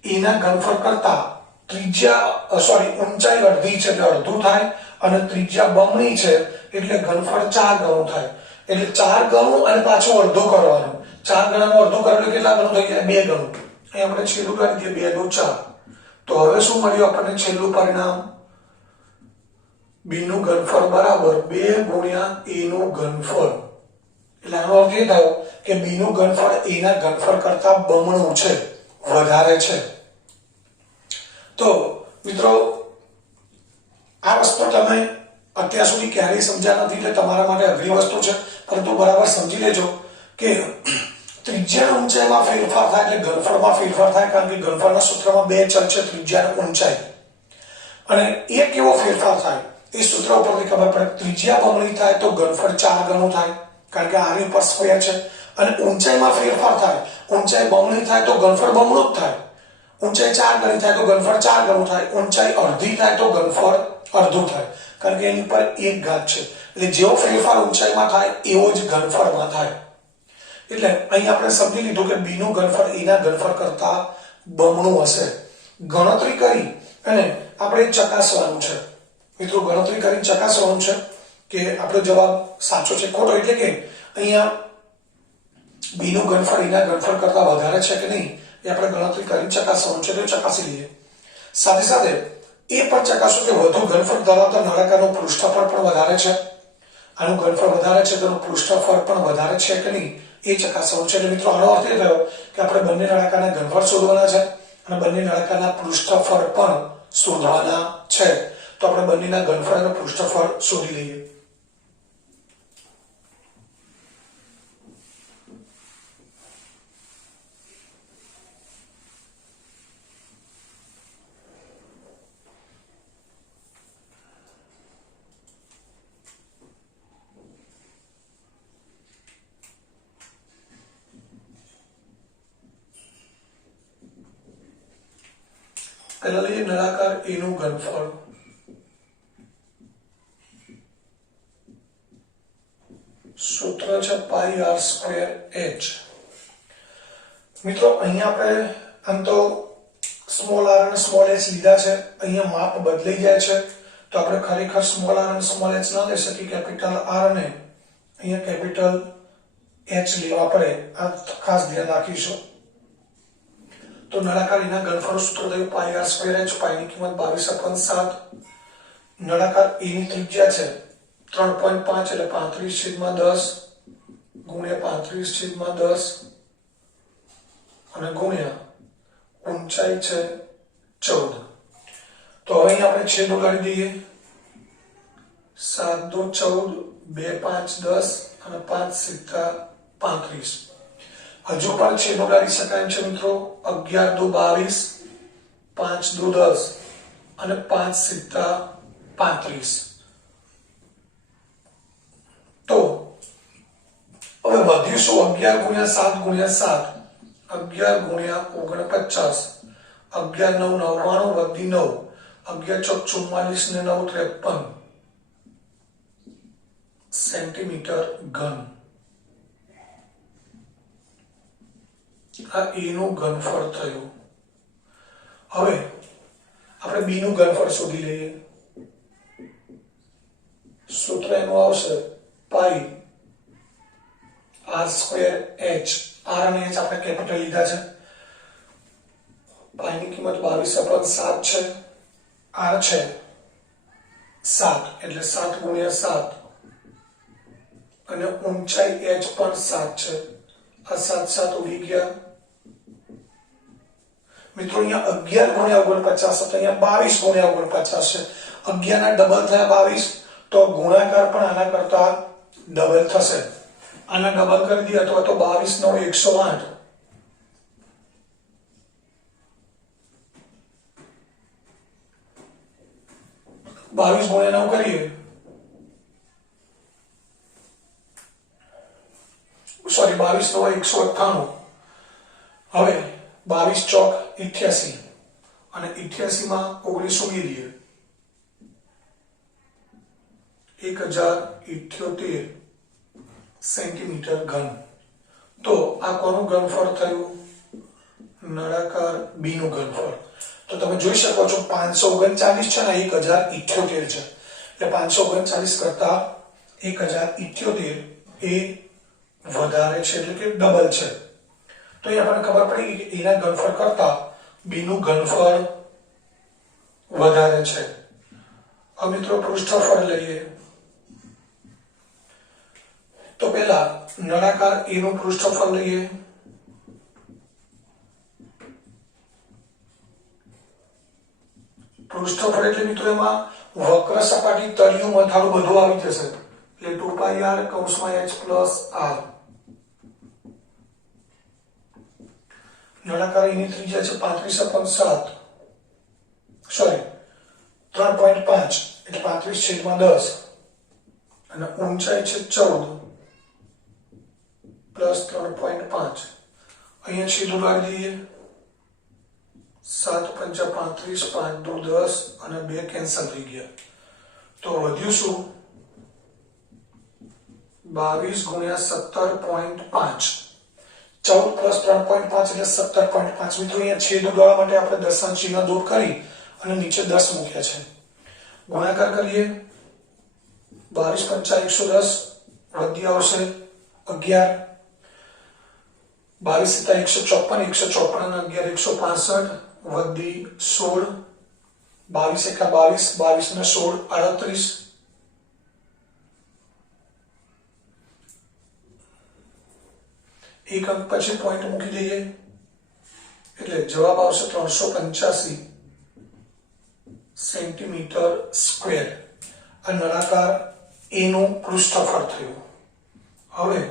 a ના ઘનફળ કરતા ઊંચાઈ અડધી છે એટલે અડધું થાય, અને ત્રિજ્યા બમણી છે એટલે ઘનફળ 4 ગણું થાય. એટલે 4 ગણું અને પાછું અડધું કરવાનું. 4 ગણાનું અડધું કરો એટલે કેટલા ગણું થઈ જાય? 2 ગણું. અહીં આપણે છેલ્લું કરી દઈએ 2 × 4. તો હવે શું મળ્યું આપણને છેલ્લું પરિણામ? b નું ઘનફળ બરાબર 2 × a નું ઘનફળ. એટલે આનો અર્થ એ થયો કે b નું ઘનફળ a ના ઘનફળ કરતા બમણું છે, વધારે છે. તો મિત્રો આ વસ્તુ તમે અત્યાર સુધી ક્યારેય સમજ્યા નથી એટલે તમારા માટે અઘરી વસ્તુ છે, પરંતુ બરાબર સમજી લેજો કે ત્રિજ્યાના ઊંચાઈમાં ફેરફાર થાય એટલે ઘનફળમાં ફેરફાર થાય, કારણ કે ઘનફળના સૂત્રમાં 2 ચલ છે, ત્રિજ્યા અને ઊંચાઈ. અને એ કેવો ફેરફાર થાય એ સૂત્ર ઉપરથી ખબર પડે. ત્રિજ્યા બમણી થાય તો ઘનફળ 4 ગણું થાય, કારણ કે આની ઉપર સ્ક્વેર છે. અને ઊંચાઈમાં ફેરફાર થાય, ઊંચાઈ બમણી થાય તો ઘનફળ બમણું જ થાય. ઊંચાઈ 4 ગણી થાય તો ઘનફળ 4 ગણું થાય. ઊંચાઈ અડધી થાય તો ઘનફળ અડધું થાય, કારણ કે એની પર 1 ઘાત છે. એટલે જેવો ફેરફાર ઊંચાઈમાં થાય એવો જ ઘનફળમાં થાય. એટલે અહીં આપણે સમજી લીધું કે b નું ઘનફળ a ના ઘનફળ કરતા બમણું હશે. ગણતરી કરી અને આપણે ચકાસવાનું છે મિત્રો. ગણતરી કરીને ચકાસવાનું છે કે આપણો જવાબ સાચો છે ખોટો, એટલે કે અહીંયા બી નું ઘનફળ એના ઘનફળ કરતા વધારે છે કે નહીં એ આપણે ગણતરી કરીને ચકાસવાનું છે. તો ચકાસી લઈએ. સાથે સાથે એ પણ ચકાસો કે વધુ ઘનફળ ધરાવતા નળાકારનું પૃષ્ઠફળ પણ વધારે છે. આનું ઘનફળ વધારે છે તો પૃષ્ઠફળ પણ વધારે છે કે નહીં એ ચકાસવાનું છે. એટલે મિત્રો આનો અર્થ એ થયો કે આપણે બંને નળાકારના ઘનફળ શોધવાના છે અને બંને નળાકારના પૃષ્ઠફળ પણ શોધવાના છે. તો આપણે બંનેના ઘનફળ અને પૃષ્ઠફળ શોધી લઈએ. પહેલા લઈએ નળાકાર A નું ઘનફળ. સૂત્ર છે પાઈ આર સ્ક્વેર h. મિત્રો અહીંયા આપણે આમ તો સ્મોલ આર અને સ્મોલ h લીધા છે. અહીંયા માપ બદલાઈ જાય છે તો આપણે ખરેખર સ્મોલ આર અને સ્મોલ h ના લઈ શકીએ. કેપિટલ આર અને અહીંયા કેપિટલ h લેવા પડે. આ ખાસ ધ્યાન રાખીશું. તો નળાકાર એના ઘનફળ સૂત્ર થયું પાઈ આર સ્ક્વેર h. પાઈની કિંમત 22/7. નળાકાર A ની ત્રિજ્યા છે 3.5 એટલે 35/10 ગુણ્યા 35/10 અને ગુણ્યા ઊંચાઈ છે 14. તો હવે અહીં આપણે છેદ ઉડાડી દઈએ. 7 દુ 14, 2 5 10 અને 5 સિત્તા 35. હજુ પણ છેદ ઉડાડી શકાય છે મિત્રો. 11 દુ 22, 5 દુ 10 અને 5 સિત્તા 35. તો હવે વધ્યું શું? 11 ગુણ્યા 7 ગુણ્યા 7, 11 ગુણ્યા 49, 11 9 99 વધી 9, 11 ચોક 44 ને 9 53 સેન્ટીમીટર ઘન. આ A નું ઘનફળ થયું. હવે આપણે B નું ઘનફળ શોધી લઈએ. સૂત્ર એનું આવશે પાઈ આર સ્ક્વેર h. આર અને h આપણે કેપિટલ લીધા છે. પાઈની કિંમત 22/7 છે. આર છે 7 એટલે 7 ગુણ્યા 7 અને ઊંચાઈ h પણ 7 છે. આ 7 7 ઉડી ગયા મિત્રો. અહીંયા 11 ગુણ્યા 49 હતો, અહીંયા 22 ગુણ્યા 49 છે. 11 ના ડબલ થયા 22, તો ગુણાકાર પણ આના કરતા ડબલ થશે. આના ડબલ કરી દઈએ અથવા તો 22 9 108. બાવીસ ગુણ્યા 9 કરીએ, સોરી 22 9 198. હવે 22 ચોક 88 અને 88 માં 19 ઉમેરીએ 1078 સેન્ટીમીટર ઘન. તો આ કોનું ઘનફળ થયું? નળાકાર B નું ઘનફળ. તો તમે જોઈ શકો છો 539 છે ને 1078 છે. એટલે 539 કરતા 1078 એ વધારે છે, એટલે કે ડબલ છે. તો એ આપણને ખબર પડી કે એના ઘનફળ કરતા B નું ઘનફળ વધારે છે. હવે મિત્રો પૃષ્ઠફળ લઈએ. તો પહેલા નળાકાર A નું પૃષ્ઠફળ લઈએ. પૃષ્ઠફળ એટલે મિત્રો એમાં વક્ર સપાટી, તળિયું, મથાળું બધું આવી જશે. એટલે 2 પાઈ r કૌંસમાં h પ્લસ r. નળાકાર એની ત્રિજ્યા છે 35/7, સોરી 3.5 એટલે 35/10 અને ઊંચાઈ છે 14 પ્લસ 3.5. અહીંયા છેદ ઉડાડી દઈએ. 7 5 35, 5 2 10 અને 2 કેન્સલ થઈ ગયા. તો વધ્યું શું? 22 ગુણ્યા 17.5. 14 પ્લસ 3.5 એટલે 17.5. મિત્રો અહીંયા છેદ ઉડાડવા માટે આપણે દશાંશ ચિહ્ન દૂર કરી અને નીચે 10 મૂક્યા છે. ગુણાકાર કરીએ. 22 પંચા 110 વધી આવશે 11. 22 સીતા 154 154 અને 11 165 વધી 16. 22 એકા 22 22 ને 16 38. એક અંક પછી પોઈન્ટ મૂકી દઈએ એટલે જવાબ આવશે 385 સેન્ટીમીટર સ્ક્વેર. આ નળાકાર એ નું પૃષ્ઠફળ થયું. હવે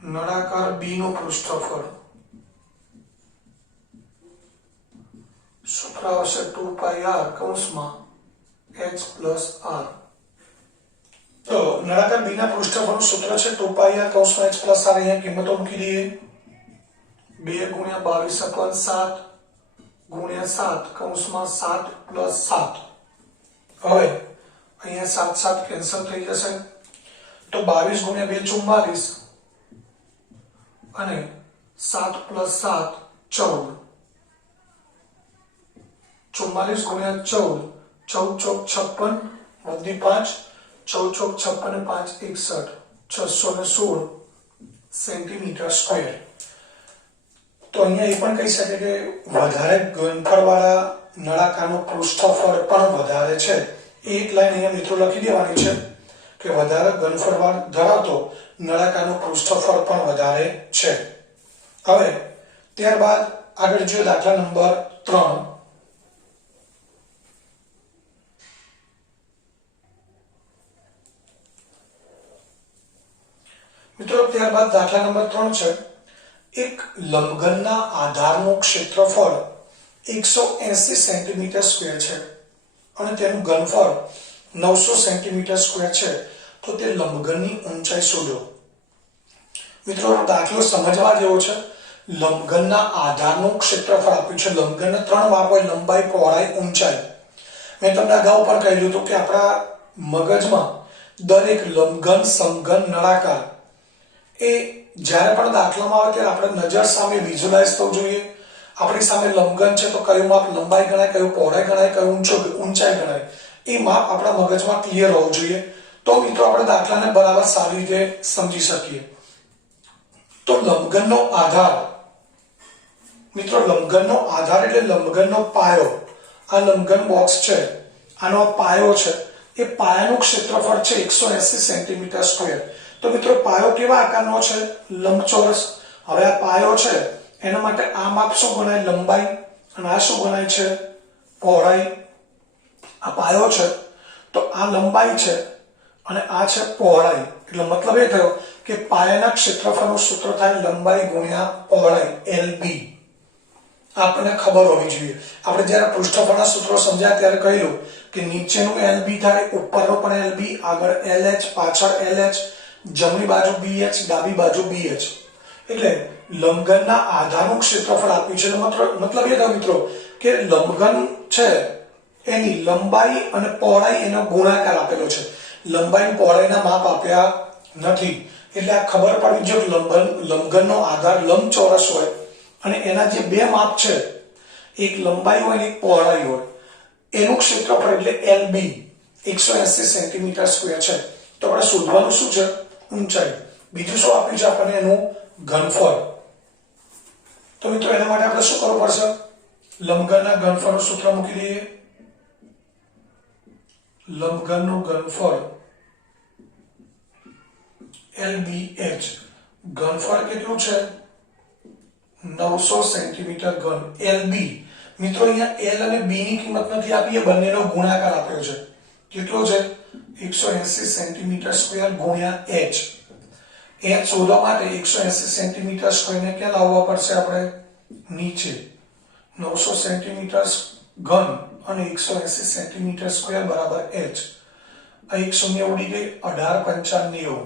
નળાકાર બી નું પૃષ્ઠફળ સૂત્ર આવશે 2πr કૌંસમાં h પ્લસ r. તો નળાકાર બી ના પૃષ્ઠફળનું સૂત્ર છે 2πr કૌંસમાં h પ્લસ r. અહીંયા કિંમતો મૂકી દઈએ. 2 ગુણ્યા 22/7 ગુણ્યા 7 કૌંસમાં 7 પ્લસ 7. હવે અહીંયા 7 7 કેન્સલ થઈ જશે તો 22 ગુણ્યા 2 44 અને 7 પ્લસ 7 14. 44 ગુણ્યા 14 14 ચોક 56 વધી 5 14 ચોક 56 અને 5 61 616 સેન્ટીમીટર સ્ક્વેર. તો અહીંયા એ પણ કહી શકે કે વધારે ઘનફળવાળા નળાકારનું પૃષ્ઠફળ પણ વધારે છે. એક લાઈન અહીંયા મિત્રો લખી દેવાની છે કે વધારે ઘનફળ ધરાવતો નળાકારનું પૃષ્ઠફળ પણ વધારે છે. હવે ત્યારબાદ આગળ જોઈએ દાખલા નંબર 3. મિત્રો ત્યારબાદ દાખલા નંબર 3 છે. એક લંબઘનના આધારનું ક્ષેત્રફળ 180 સેન્ટીમીટર સ્ક્વેર છે અને તેનું ઘનફળ 900 સેન્ટીમીટર સ્ક્વેર છે. તો તે લંબઘનની ઊંચાઈ શોધો. મિત્રો દાખલો સમજવા જેવો છે. લંબઘનના આધારનું ક્ષેત્રફળ આપ્યું છે. લંબઘનના 3 માપ હોય: લંબાઈ, પહોળાઈ, ઊંચાઈ. મેં તમને અગાઉ પણ કહ્યું હતું કે આપણા મગજમાં દરેક લંબઘન, સમઘન, નળાકાર એ જ્યારે પણ દાખલામાં આવે ત્યારે આપણે નજર સામે વિઝ્યુઅલાઇઝ થવું જોઈએ. આપણી સામે લંબઘન છે તો કયું માપ લંબાઈ ગણાય, કયું પહોળાઈ ગણાય, કયું ઊંચાઈ ગણાય, એ માપ આપણા મગજમાં ક્લિયર હોવું જોઈએ. તો મિત્રો આપણે દાખલાને બરાબર સારી રીતે સમજી શકીએ. તો લંબઘનનો આધાર, મિત્રો લંબઘનનો આધાર એટલે લંબઘનનો પાયો. આ લંબઘન બોક્સ છે, આનો પાયો છે. એ પાયાનું ક્ષેત્રફળ છે 180 સેન્ટીમીટર સ્ક્વેર. તો મિત્રો પાયો કેવા આકારનો છે? લંબચોરસ. હવે આ પાયો છે એના માટે આ માપ શું ગણાય? લંબાઈ. અને આ શું ગણાય છે? પહોળાઈ. આ પાયો છે તો આ લંબાઈ છે અને આ છે પહોળાઈ. એટલે મતલબ એ થયો કે પાયાના ક્ષેત્રફળનું સૂત્ર થાય લંબાઈ ગુણ્યા પહોળાઈ, LB. આપણને ખબર હોવી જોઈએ. આપણે જ્યારે પૃષ્ઠફળના સૂત્રો સમજ્યા ત્યારે કહ્યું કે નીચેનું LB થાય, ઉપરનું પણ LB, આગળ LH, પાછળ LH, જમણી બાજુ BH, ડાબી બાજુ BH. એટલે લંબઘનના આધારનું ક્ષેત્રફળ આપ્યું છે. મતલબ એ થયો મિત્રો કે લંબઘન છે એની લંબાઈ અને પહોળાઈ એનો ગુણાકાર આપેલો છે. લંબાઈ પહોળાઈના માપ આપ્યા નથી. એટલે આ ખબર પડવી જોઈએ કે લંબઘનનો આધાર લંબચોરસ હોય અને એના જે બે માપ છે, એક લંબાઈ હોય અને એક પહોળાઈ હોય, એનું ક્ષેત્રફળ એટલે LB 180 સેન્ટીમીટર સ્ક્વેર છે. તો આપણે શોધવાનું શું છે? ઊંચાઈ. બીજું શું આપ્યું છે આપણને? એનું ઘનફળ. તો મિત્રો એના માટે આપણે શું કરવું પડશે? લંબઘનના ઘનફળનું સૂત્ર મૂકી દઈએ. લંબઘનનું ઘનફળ LBH. ઘનફળ કેટલું છે? 900 સેન્ટીમીટર ઘન. LB. મિત્રો અહીંયા L અને B ની કિંમત નથી આપી, એ બંનેનો ગુણાકાર આપ્યો છે. કેટલો છે? 180 સેન્ટીમીટર સ્ક્વેર ગુણ્યા h. h શોધવા માટે 180 સેન્ટીમીટર સ્ક્વેર ને ક્યાં લાવવા પડશે? આપણે નીચે. 900 સેન્ટીમીટર ઘન અને 180 સેન્ટીમીટર સ્ક્વેર બરાબર h. આ એક શૂન્ય ઉડી ગઈ. 18 × 90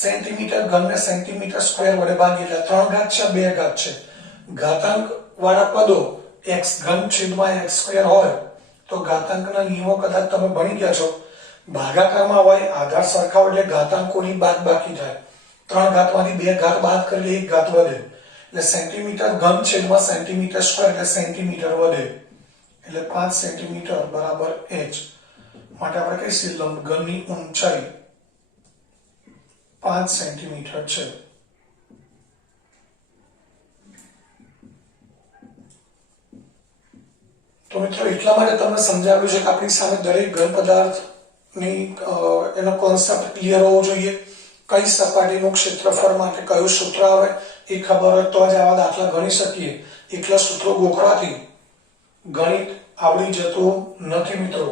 સેન્ટીમીટર ઘન ને સેન્ટીમીટર સ્ક્વેર વડે ભાગી એટલે 3 ઘાત છે, 2 ઘાત છે. ઘાતાંક વાળા પદો x ઘન છેદમાં x સ્ક્વેર હોય તો ઘાતાંકના નિયમો કદાચ તમે ભણી ગયા છો. ભાગાકારમાં હોય, આધાર સરખા હોય એટલે ઘાતાંકોની બાદબાકી થાય. 3 ઘાતમાંથી 2 ઘાત બાદ કરી 1 ઘાત વધે એટલે સેન્ટીમીટર ઘન છેદમાં સેન્ટીમીટર સ્ક્વેર એટલે સેન્ટીમીટર વધે એટલે 5 સેન્ટીમીટર બરાબર h માટે આપણે કહીશું લંબઘનની ઊંચાઈ 5 સેન્ટીમીટર છે। તો મિત્રો એટલા માટે તમને સમજાવ્યું છે કે આપણી સામે દરેક ઘન પદાર્થની એનો કોન્સેપ્ટ ક્લિયર હોવો જોઈએ। કઈ સપાટીનું ક્ષેત્રફળ માટે કયું સૂત્ર આવે એ ખબર હોય તો જ આવા દાખલા ગણી શકીએ। એકલા સૂત્રો ગોખવાથી ગણિત આવડી જતું નથી મિત્રો।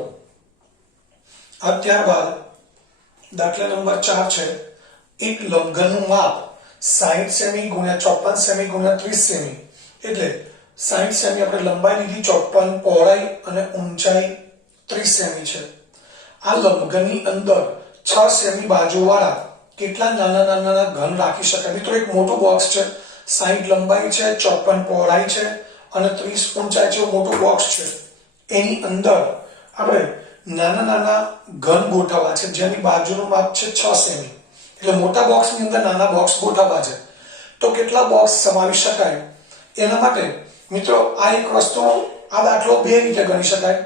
ત્યારબાદ દાખલા નંબર 4 છે એક લંબઘનનું માપ 60 સેમી ગુણ્યા 54 સેમી ગુણ્યા 30 સેમી એટલે 60 સેમી આપણે લંબાઈ લીધી 54 પહોળાઈ અને ઊંચાઈ 30 સેમી છે। આ લંબઘનની અંદર 6 સેમી બાજુવાળા કેટલા નાના નાના ઘન રાખી શકાય મિત્રો। એક મોટું બોક્સ છે 60 લંબાઈ છે 54 પહોળાઈ છે અને 30 ઊંચાઈ છે મોટું બોક્સ છે એની અંદર આપણે નાના નાના ઘન ગોઠવવા છે જેની બાજુનું માપ છે 6 સેમી એટલે મોટા બોક્સની અંદર નાના બોક્સ ગોઠવવા છે તો કેટલા બોક્સ સમાવી શકાય એના માટે મિત્રો આ એક વસ્તુ આ દાખલો બે રીતે ગણી શકાય।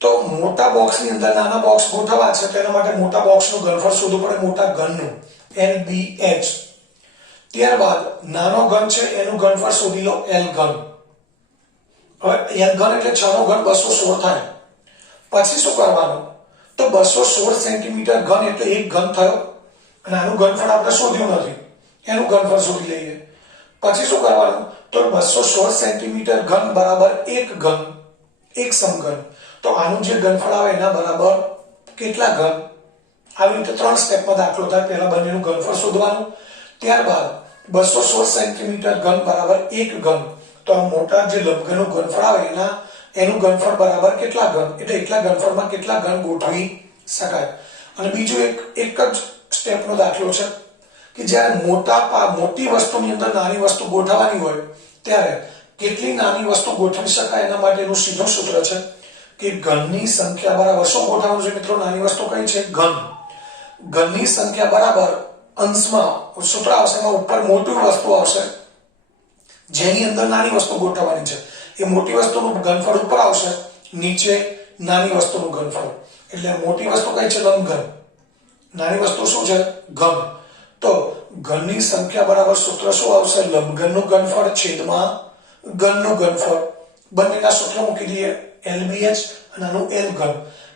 તો મોટા બોક્સની અંદર નાના બોક્સ ગોઠવવા છે તેના માટે મોટા બોક્સનું ઘનફળ શોધવું પડે મોટા ઘનનું LBH। ત્યારબાદ નાનો ઘન છે એનું ઘનફળ શોધી લો L ઘન। હવે L ઘન એટલે 6 નો ઘન 216 થાય। પછી શું કરવાનું તો 216 સેન્ટીમીટર ઘન એટલે એક ઘન થયો અને આનું ઘનફળ આપણે શોધ્યું નથી એનું ઘનફળ શોધી લઈએ। પછી શું કરવાનું તો 216 સેન્ટીમીટર ઘન બરાબર એક ઘન એક સમઘન તો આનું જે ઘનફળ આવે એના બરાબર કેટલા ઘન આવી રીતે 3 સ્ટેપમાં દાખલો થાય। પહેલા બંનેનું ઘનફળ શોધવાનું ત્યારબાદ 216 સેન્ટીમીટર ઘન બરાબર એક ઘન તો આ મોટા જે લંબઘનનું ઘનફળ આવે એનું ઘનફળ બરાબર કેટલા ઘન એટલે એટલા ઘનફળમાં કેટલા ઘન ગોઠવી શકાય। અને બીજું એક જ સ્ટેપનો દાખલો છે કે જ્યારે મોટી વસ્તુની અંદર નાની વસ્તુ ગોઠવવાની હોય ત્યારે કેટલી નાની વસ્તુ ગોઠવી શકાય એના માટેનું સીધું સૂત્ર છે કે ઘનની સંખ્યા બરાબર શું ગોઠવવાનું છે મિત્રો નાની વસ્તુ કઈ છે ઘન ઘનની સંખ્યા બરાબર અંશમાં સૂત્ર આવશે એમાં ઉપર મોટી વસ્તુ આવશે જેની અંદર નાની વસ્તુ ગોઠવવાની છે એ મોટી વસ્તુનું ઘનફળ ઉપર આવશે નીચે નાની વસ્તુનું ઘનફળ એટલે મોટી વસ્તુ કઈ છે લંબઘન નાની વસ્તુ શું છે ઘન તો ઘનની સંખ્યા બરાબર સૂત્ર શું આવશે લંબઘનનું ઘનફળ છેદમાં ઘનનું ઘનફળ બંનેના સૂત્ર મૂકી દઈએ LBH અને આનું L ઘન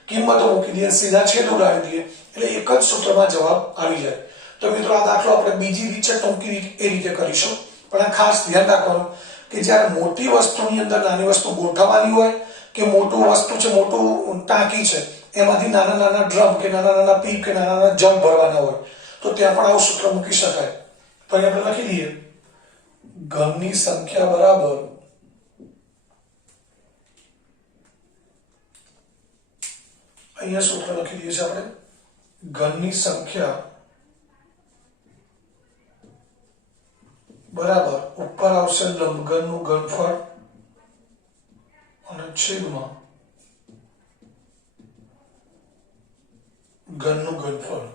કિંમતો મૂકી દઈએ સીધા છેદ ઉડાડી દઈએ એટલે એક જ સૂત્રમાં જવાબ આવી જાય। તો મિત્રો આ દાખલો આપણે બીજી રીત છે ટૂંકી રીત એ રીતે કરીશું પણ આ ખાસ ધ્યાન રાખવાનું કે જ્યારે મોટી વસ્તુની અંદર નાની વસ્તુ ગોઠવવાની હોય કે મોટું વસ્તુ છે મોટું ટાંકી છે એમાંથી નાના નાના ડ્રમ કે નાના નાના પીપ કે નાના નાના જગ ભરવાના હોય તો ત્યાં પણ આવું સૂત્ર મૂકી શકાય। તો અહીંયા આપણે લખી દઈએ ઘનની સંખ્યા બરાબર અહીંયા સૂત્ર લખી દઈએ છીએ આપણે ઘનની સંખ્યા બરાબર ઉપર આવશે લંબઘનનું ઘનફળ અને છેદમાં ઘનનું ઘનફળ।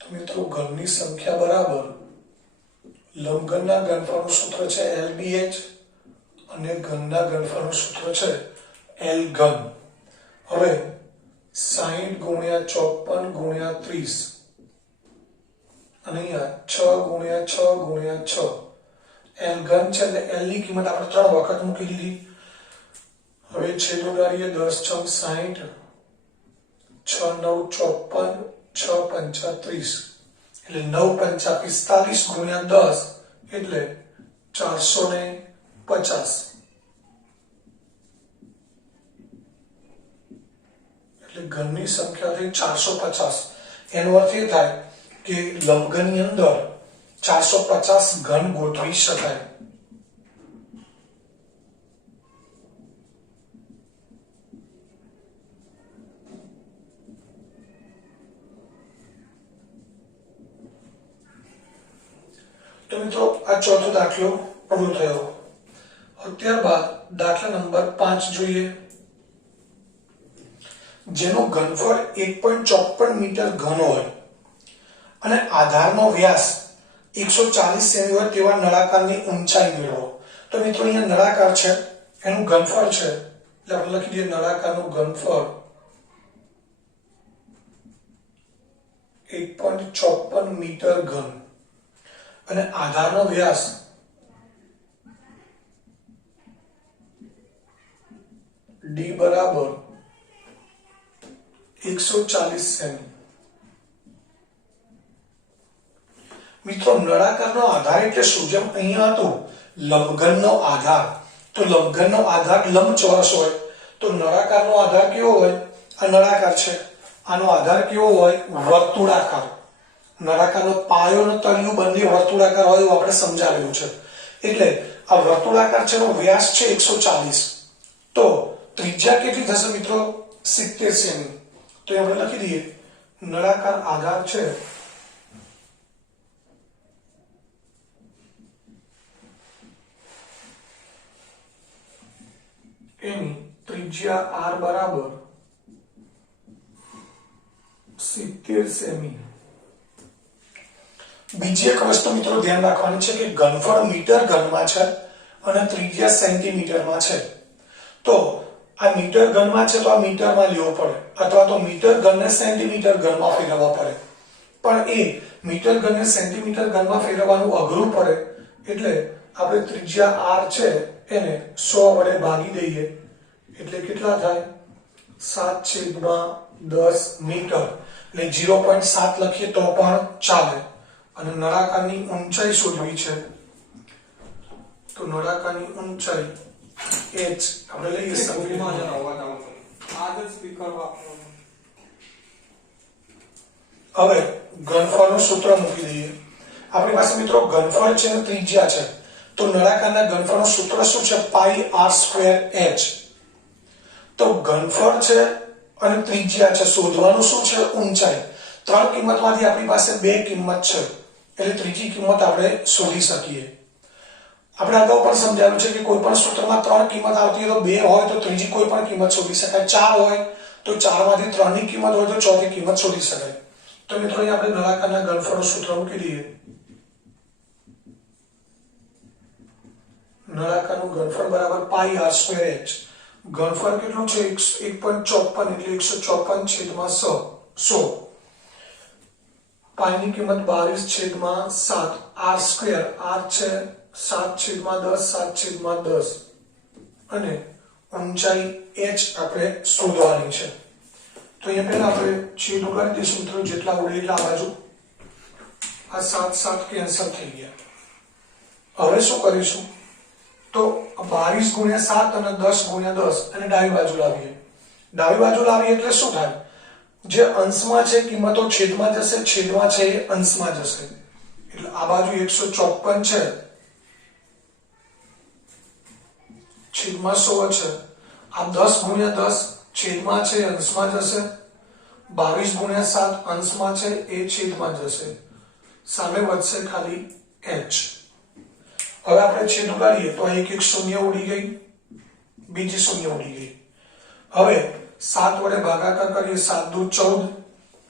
તો મિત્રો ઘનની સંખ્યા બરાબર લંબઘનના ઘનફળનું સૂત્ર છે LBH અને ઘનના ઘનફળનું સૂત્ર છે L ઘન। હવે 60 ગુણ્યા 54 ગુણ્યા 30 અને અહીંયા 6 ગુણ્યા 6 ગુણ્યા 6 L ઘન છે એટલે L ની કિંમત આપણે 3 વખત મૂકી દીધી। હવે છેદ ઉડાડીએ 10 6 60 6 9 54 6 5 30 એટલે 9 5 45 ગુણ્યા 10 એટલે 450 એટલે ઘનની સંખ્યા થઈ 450 એનો અર્થ એ થાય કે લંબઘનની અંદર 450 ઘન ગોઠવી શકાય। તો મિત્રો આ ચોથો દાખલો પૂરો થયો। ત્યારબાદ દાખલા નંબર 5 જોઈએ જેનું ઘનફળ 1.54 મીટર ઘન હોય અને આધારનો વ્યાસ 140 સેમી હોય તેવા નળાકારની ઊંચાઈ મેળવો. તો મિત્રો અહીંયા નળાકાર છે, એનું ઘનફળ છે, એટલે આપણે લખી દઈએ નળાકારનું ઘનફળ 1.54 મીટર ઘન અને આધારનો વ્યાસ d બરાબર 140 સેમી. મિત્રો નળાકારનો આધાર એટલે શું? જેમ અહીંયા હતું લંબઘનનો આધાર, તો લંબઘનનો આધાર લંબચોરસ હોય, તો નળાકારનો આધાર કેવો હોય? આ નળાકાર છે, આનો આધાર કેવો હોય? વર્તુળાકાર. નળાકારનો પાયો અને તળિયું બંને વર્તુળાકાર હોય એવું આપણે સમજાવેલું છે. એટલે આ વર્તુળાકાર છે, એનો વ્યાસ છે 140. તો ત્રિજ્યા કેટલી થશે મિત્રો? 70 સેમી. તો આપણે લખી દઈએ નળાકાર આધાર છે એની ત્રિજ્યા r બરાબર 70 સેમી. બીજી એક વસ્તુ મિત્રો ધ્યાન રાખવાની છે કે ઘનફળ મીટર ઘનમાં છે અને ત્રિજ્યા સેન્ટીમીટરમાં છે. તો આ મીટર ઘનમાં છે તો આ મીટરમાં લેવો પડે, અથવા તો મીટર ઘનને સેન્ટીમીટર ઘનમાં ફેરવવા પડે. પણ એ મીટર ઘનને સેન્ટીમીટર ઘનમાં ફેરવવાનું અઘરું પડે, એટલે આપણે ત્રિજ્યા r છે એને 100 વડે ભાગી દઈએ, એટલે કેટલા થાય? 7/10 મીટર. એટલે 0.7 લખીએ તો પણ ચાલે. અને નળાકારની ઊંચાઈ શોધવી છે, તો નળાકારની ઊંચાઈ h આપણે લઈએ હવે ઘનફળનું સૂત્ર મૂકી દઈએ. આપણી પાસે મિત્રો ઘનફળ છે અને ત્રિજ્યા છે, તો નળાકારના ઘનફળનું સૂત્ર શું છે? πr²h. તો ઘનફળ છે અને ત્રિજ્યા છે, શોધવાનું શું છે? ઊંચાઈ. ત્રણ કિંમતમાંથી આપણી પાસે બે કિંમત છે, એટલે ત્રીજી કિંમત આપણે શોધી શકીએ. આપણે અગાઉ પણ સમજાવ્યું છે કે કોઈ પણ સૂત્રમાં ત્રણ કિંમત આવતી હોય તો બે હોય તો ત્રીજી કોઈ પણ કિંમત શોધી શકાય. ચાર હોય તો ચારમાંથી ત્રણની કિંમત હોય તો ચોથી કિંમત શોધી શકાય. તો મિત્રો અહીં આપણે નળાકારના ઘનફળનું સૂત્ર મૂકી દઈએ. નળાકારનું ઘનફળ બરાબર πr²h. ઘનફળ કેટલું છે? 1.54 એટલે 154/100. પાઈની કિંમત 22/7. r², r છે 7/10, 7/10 અને ઊંચાઈ h આપણે શોધવાની છે. તો અહીંયા પહેલા આપણે છેદ ઉગાડી દઈશું મિત્રો, જેટલા ઉડે એટલા આ બાજુ. આ 7 કેન્સલ થઈ ગયા. હવે શું કરીશું? તો 22/7 અને 10/10 અને ડાબી બાજુ લાવીએ. ડાબી બાજુ લાવીએ એટલે શું થાય? જે અંશમાં છે કિંમતો છેદમાં જશે, છેદમાં છે એ અંશમાં જશે. એટલે આ બાજુ 154 છે, છેદમાં 100 છે. આ 10/10 છેદમાં છે અંશમાં જશે, 22/7 અંશમાં છે એ છેદમાં જશે. સામે વધશે ખાલી h. હવે આપણે છેદ ઉડાડીએ તો એક શૂન્ય ઉડી ગઈ, બીજી શૂન્ય ઉડી ગઈ. હવે 7 વડે ભાગાકાર કરીએ, 7 દુ 14,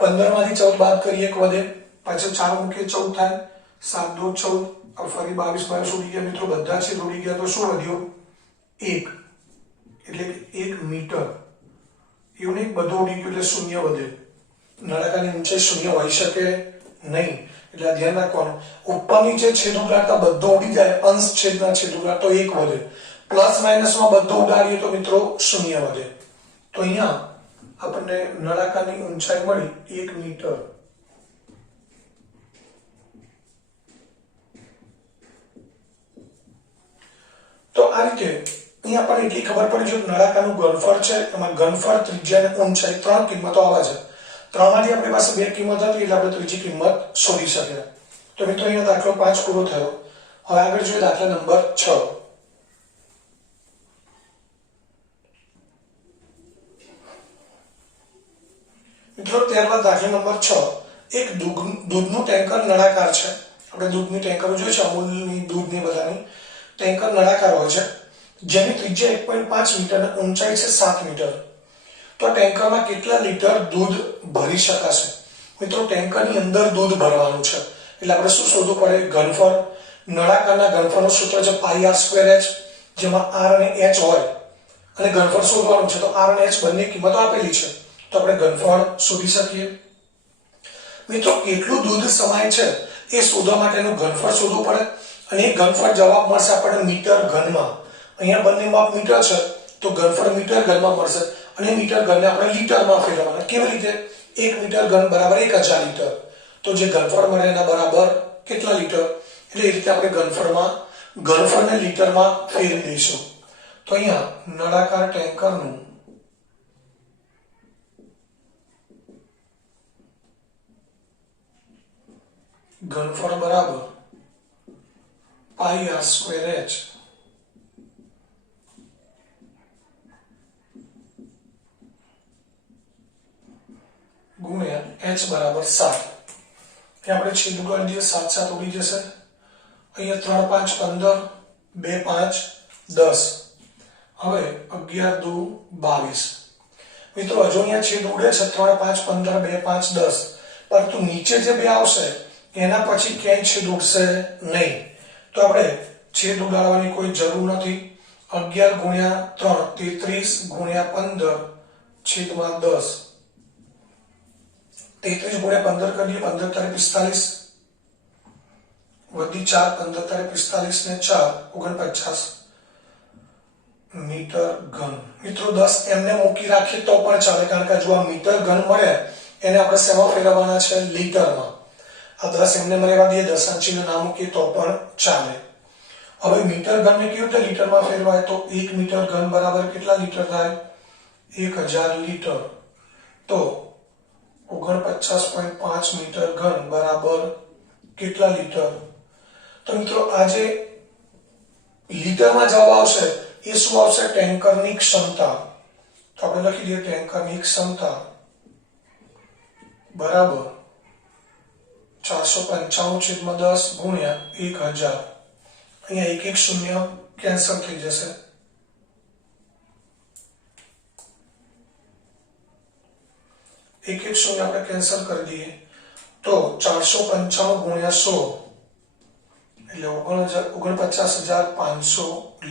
15 માંથી 14 બાદ કરીએ, એક વધે, પાછળ 4 મૂકીએ 14 થાય, 7 દુ 14, ફરી 22 ઉડી ગયા મિત્રો, બધા છેદ ઉડી ગયા. તો શું વધ્યું? 1, એટલે 1 મીટર. એવું નહીં બધું ઉડી ગયું એટલે શૂન્ય વધે. નળાકારની ઊંચાઈ શૂન્ય હોઈ શકે નહીં, એટલે ધ્યાન રાખવાનું. ઉપરની જે છેદ ઉડાડતા બધો ઉડી જાય, અંશ છેદના છેદ ઉડાડતો 1 વધે. પ્લસ માઇનસમાં બધો ઉડાડીએ તો મિત્રો શૂન્ય વધે. તો અહીંયા આપણને નળાકારની ઊંચાઈ મળી 1 મીટર. તો આ રીતે અહીંયા આપણને એટલી ખબર પડી છે કે નળાકારનું ઘનફળ છે, એમાં ઘનફળ, ત્રિજ્યા અને ઊંચાઈ ત્રણ કિંમતો આવે છે. ત્રણમાંથી આપણી પાસે બે કિંમત હતી એટલે આપણે ત્રીજી કિંમત શોધી શક્યા. તો મિત્રો અહીંયા દાખલો 5 પૂરો થયો. હવે આગળ જોઈએ દાખલા નંબર 6. મિત્રો ત્યારબાદ દાખલા નંબર 6. એક દૂધનું ટેન્કર નળાકાર છે. આપણે દૂધની ટેન્કરો જોઈએ છે, અમૂલની, દૂધની, બધાની ટેન્કર નળાકાર હોય છે, જેની ત્રિજ્યા 1.5 મીટર અને ઊંચાઈ છે 7 મીટર. તો ટેન્કરમાં કેટલા લીટર દૂધ ભરી શકાશે? મિત્રો ટેન્કરની અંદર દૂધ ભરવાનું છે એટલે આપણે શું શોધવું પડે? ઘનફળ. નળાકારના ઘનફળનું સૂત્ર છે πr²h, જેમાં r અને h હોય અને ઘનફળ શોધવાનું છે. તો r અને h બંને કિંમતો આપેલી છે તો આપણે ઘનફળ શોધી શકીએ. મિત્રો કેટલું દૂધ સમાય છે એ શોધવા માટેનું ઘનફળ શોધવું પડે અને એ ઘનફળ જવાબ મળશે આપણને મીટર ઘનમાં. અહીંયા બંને માપ મીટર છે તો ઘનફળ મીટર ઘનમાં મળશે અને મીટર ઘનને આપણે લીટરમાં ફેરવવાના. કેવી રીતે? 1 મીટર ઘન બરાબર 1000 લીટર. તો જે ઘનફળ મળે એના બરાબર કેટલા લીટર? એટલે એ રીતે આપણે ઘનફળને લીટરમાં ફેરવી દઈશું. તો અહીંયા નળાકાર ટેન્કરનું ઘનફળ બરાબર πr²h ગુણ્યા h બરાબર 7. આપણે છેદ ઉડાડી દઈએ, 7 7 ઉડી જશે. અહીંયા 3 5 15 2 5 10. હવે 11 2 22. મિત્રો હજુ અહીંયા છેદ ઉડે છે 3 5 15 2 5 10, પરંતુ નીચે જે બે આવશે એના પછી ક્યાંય છેદ ઉડશે નહીં. તો આપણે છેદ ઉડાડવાની કોઈ જરૂર નથી. 11 ગુણ્યા 3 33 ગુણ્યા 15 છેદમાં 10. 33 ગુણ્યા 15 કરીએ, 15 તારે 45 વધી 4, 15 તારે 45 ને 4 49 મીટર ઘન. મિત્રો 10 એમને મૂકી રાખીએ તો પણ ચાલે, કારણ કે જો આ મીટર ઘન મળે એને આપણે શેમાં ફેરવવાના છે? લીટરમાં. આ 10 એમને રહેવા દઈએ, દશાંશ ચિહ્ન ના મૂકીએ તો પણ ચાલે. હવે મીટર ઘનને કેવી રીતે લીટરમાં ફેરવાય? તો 1 મીટર ઘન બરાબર કેટલા લીટર થાય? 1000 લીટર. તો 49.5 મીટર ઘન બરાબર કેટલા લીટર? તો મિત્રો આ જે લીટરમાં જવાબ આવશે એ શું આવશે? ટેન્કરની ક્ષમતા. તો આપણે લખી દઈએ ટેન્કરની ક્ષમતા બરાબર 495/10 ગુણ્યા 1000. અહીંયા 1 1 0 કેન્સલ થઈ જશે. એક એક શૂન્ય આપણે કેન્સલ કરી દઈએ તો 495 ગુણ્યા 100 એટલે 49,500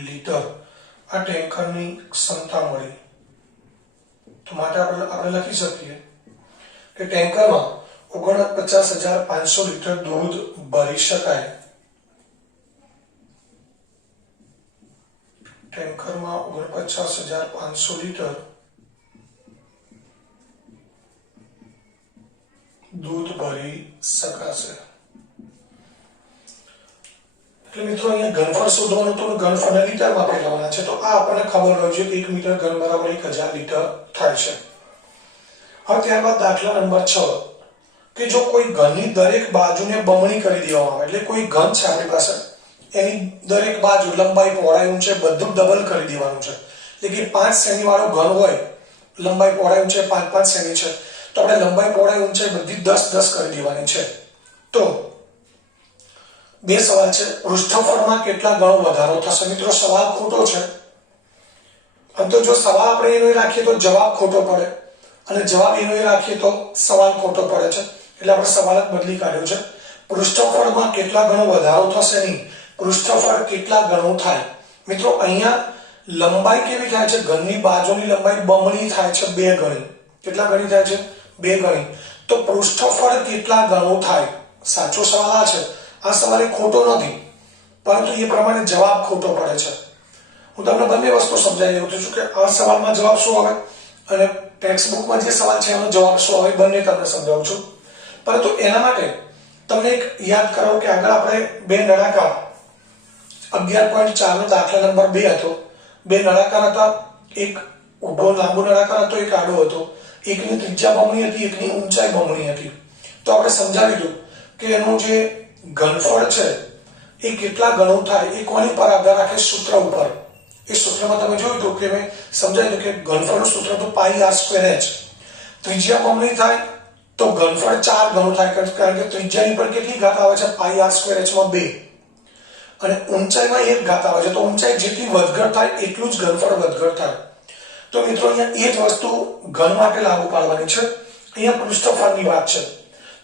લીટર આ ટેન્કરની ક્ષમતા મળી. તો માટે આપણે લખી શકીએ કે ટેન્કરમાં 49,500 લીટર દૂધ ભરી શકાય. ટેન્કરમાં 49,500 લીટર દૂધ ભરી શકાશે. એટલે મિત્રો અહીંયા ઘનફળ શોધવાનું તો ઘનફળને લીટરમાં ફેરવવાના છે. તો આ આપણને ખબર હોય છે કે 1 મીટર ઘન બરાબર 1000 લીટર થાય છે. હવે ત્યારબાદ દાખલા નંબર 6 કે જો કોઈ ઘનની દરેક બાજુને બમણી કરી દેવામાં આવે, એટલે કોઈ ઘન છે આપણી પાસે, એની દરેક બાજુ લંબાઈ પહોળાઈ ઊંચાઈ બધું ડબલ કરી દેવાનું છે. એટલે કે 5 સેમી વાળો ઘન હોય, લંબાઈ પહોળાઈ ઊંચાઈ 5 5 સેમી છે, તો આપણે લંબાઈ પહોળાઈ ઊંચાઈ બધી 10 10 કરી દેવાની છે. તો બે સવાલ છે, પૃષ્ઠફળમાં કેટલા ગણો વધારો થશે? મિત્રો સવાલ ખોટો છે, તો જો સવાલ આપણે એનો રાખીએ તો જવાબ ખોટો પડે અને જવાબ એનો રાખીએ તો સવાલ ખોટો પડે છે. એટલે આપણે સવાલ જ બદલી કાઢ્યો છે. પૃષ્ઠફળમાં કેટલા ગણો વધારો થશે નહીં, પૃષ્ઠફળ કેટલા ગણો થાય. મિત્રો અહીંયા લંબાઈ કેવી થાય છે? ઘનની બાજુની લંબાઈ બમણી થાય છે, 2 ગણી. કેટલા ગણી થાય છે? 2 ગણી. તો પૃષ્ઠફળ કેટલા ગણો થાય? સાચો સવાલ આ છે. આ સવાલ એ ખોટો નથી, પરંતુ એ પ્રમાણે જવાબ ખોટો પડે છે. હું તમને બંને વસ્તુ સમજાવી દઉં છું કે આ સવાલમાં જવાબ શું આવે અને ટેક્સ્ટ બુકમાં જે સવાલ છે એનો જવાબ શું આવે, બંને તમને સમજાવું છું. પરંતુ એના માટે તમને એક યાદ કરાવો કે આગળ આપણે બે નળાકાર 11.4 નો દાખલા નંબર 2 હતો. બે નળાકાર હતા, એક ઊભો લાંબો નળાકાર હતો, એક આડો હતો. એકની ત્રિજ્યા બમણી હતી, એકની ઊંચાઈ બમણી હતી. તો આપણે સમજાવી દઉં કે એનું જે ઘનફળ છે એ કેટલા ગણું થાય એ કોની પર આધાર રાખે? સૂત્ર ઉપર. એ સૂત્રમાં તમે જોયું તો કે મેં સમજાવ્યું કે ઘનફળનું સૂત્ર તો πr²h. ત્રિજ્યા બમણી થાય તો ઘનફળ 4 ગણું થાય, કારણ કે ત્રિજ્યાની પર કેટલી ઘાત આવે છે? πr²h માં 2 અને ઊંચાઈમાં 1 ઘાત આવે છે. તો ઊંચાઈ જેટલી વધઘટ થાય એટલું જ ઘનફળ વધઘટ થાય. તો મિત્રો અહીંયા એ જ વસ્તુ ઘન માટે લાગુ પાડવાની છે. અહીંયા પૃષ્ઠફળની વાત છે.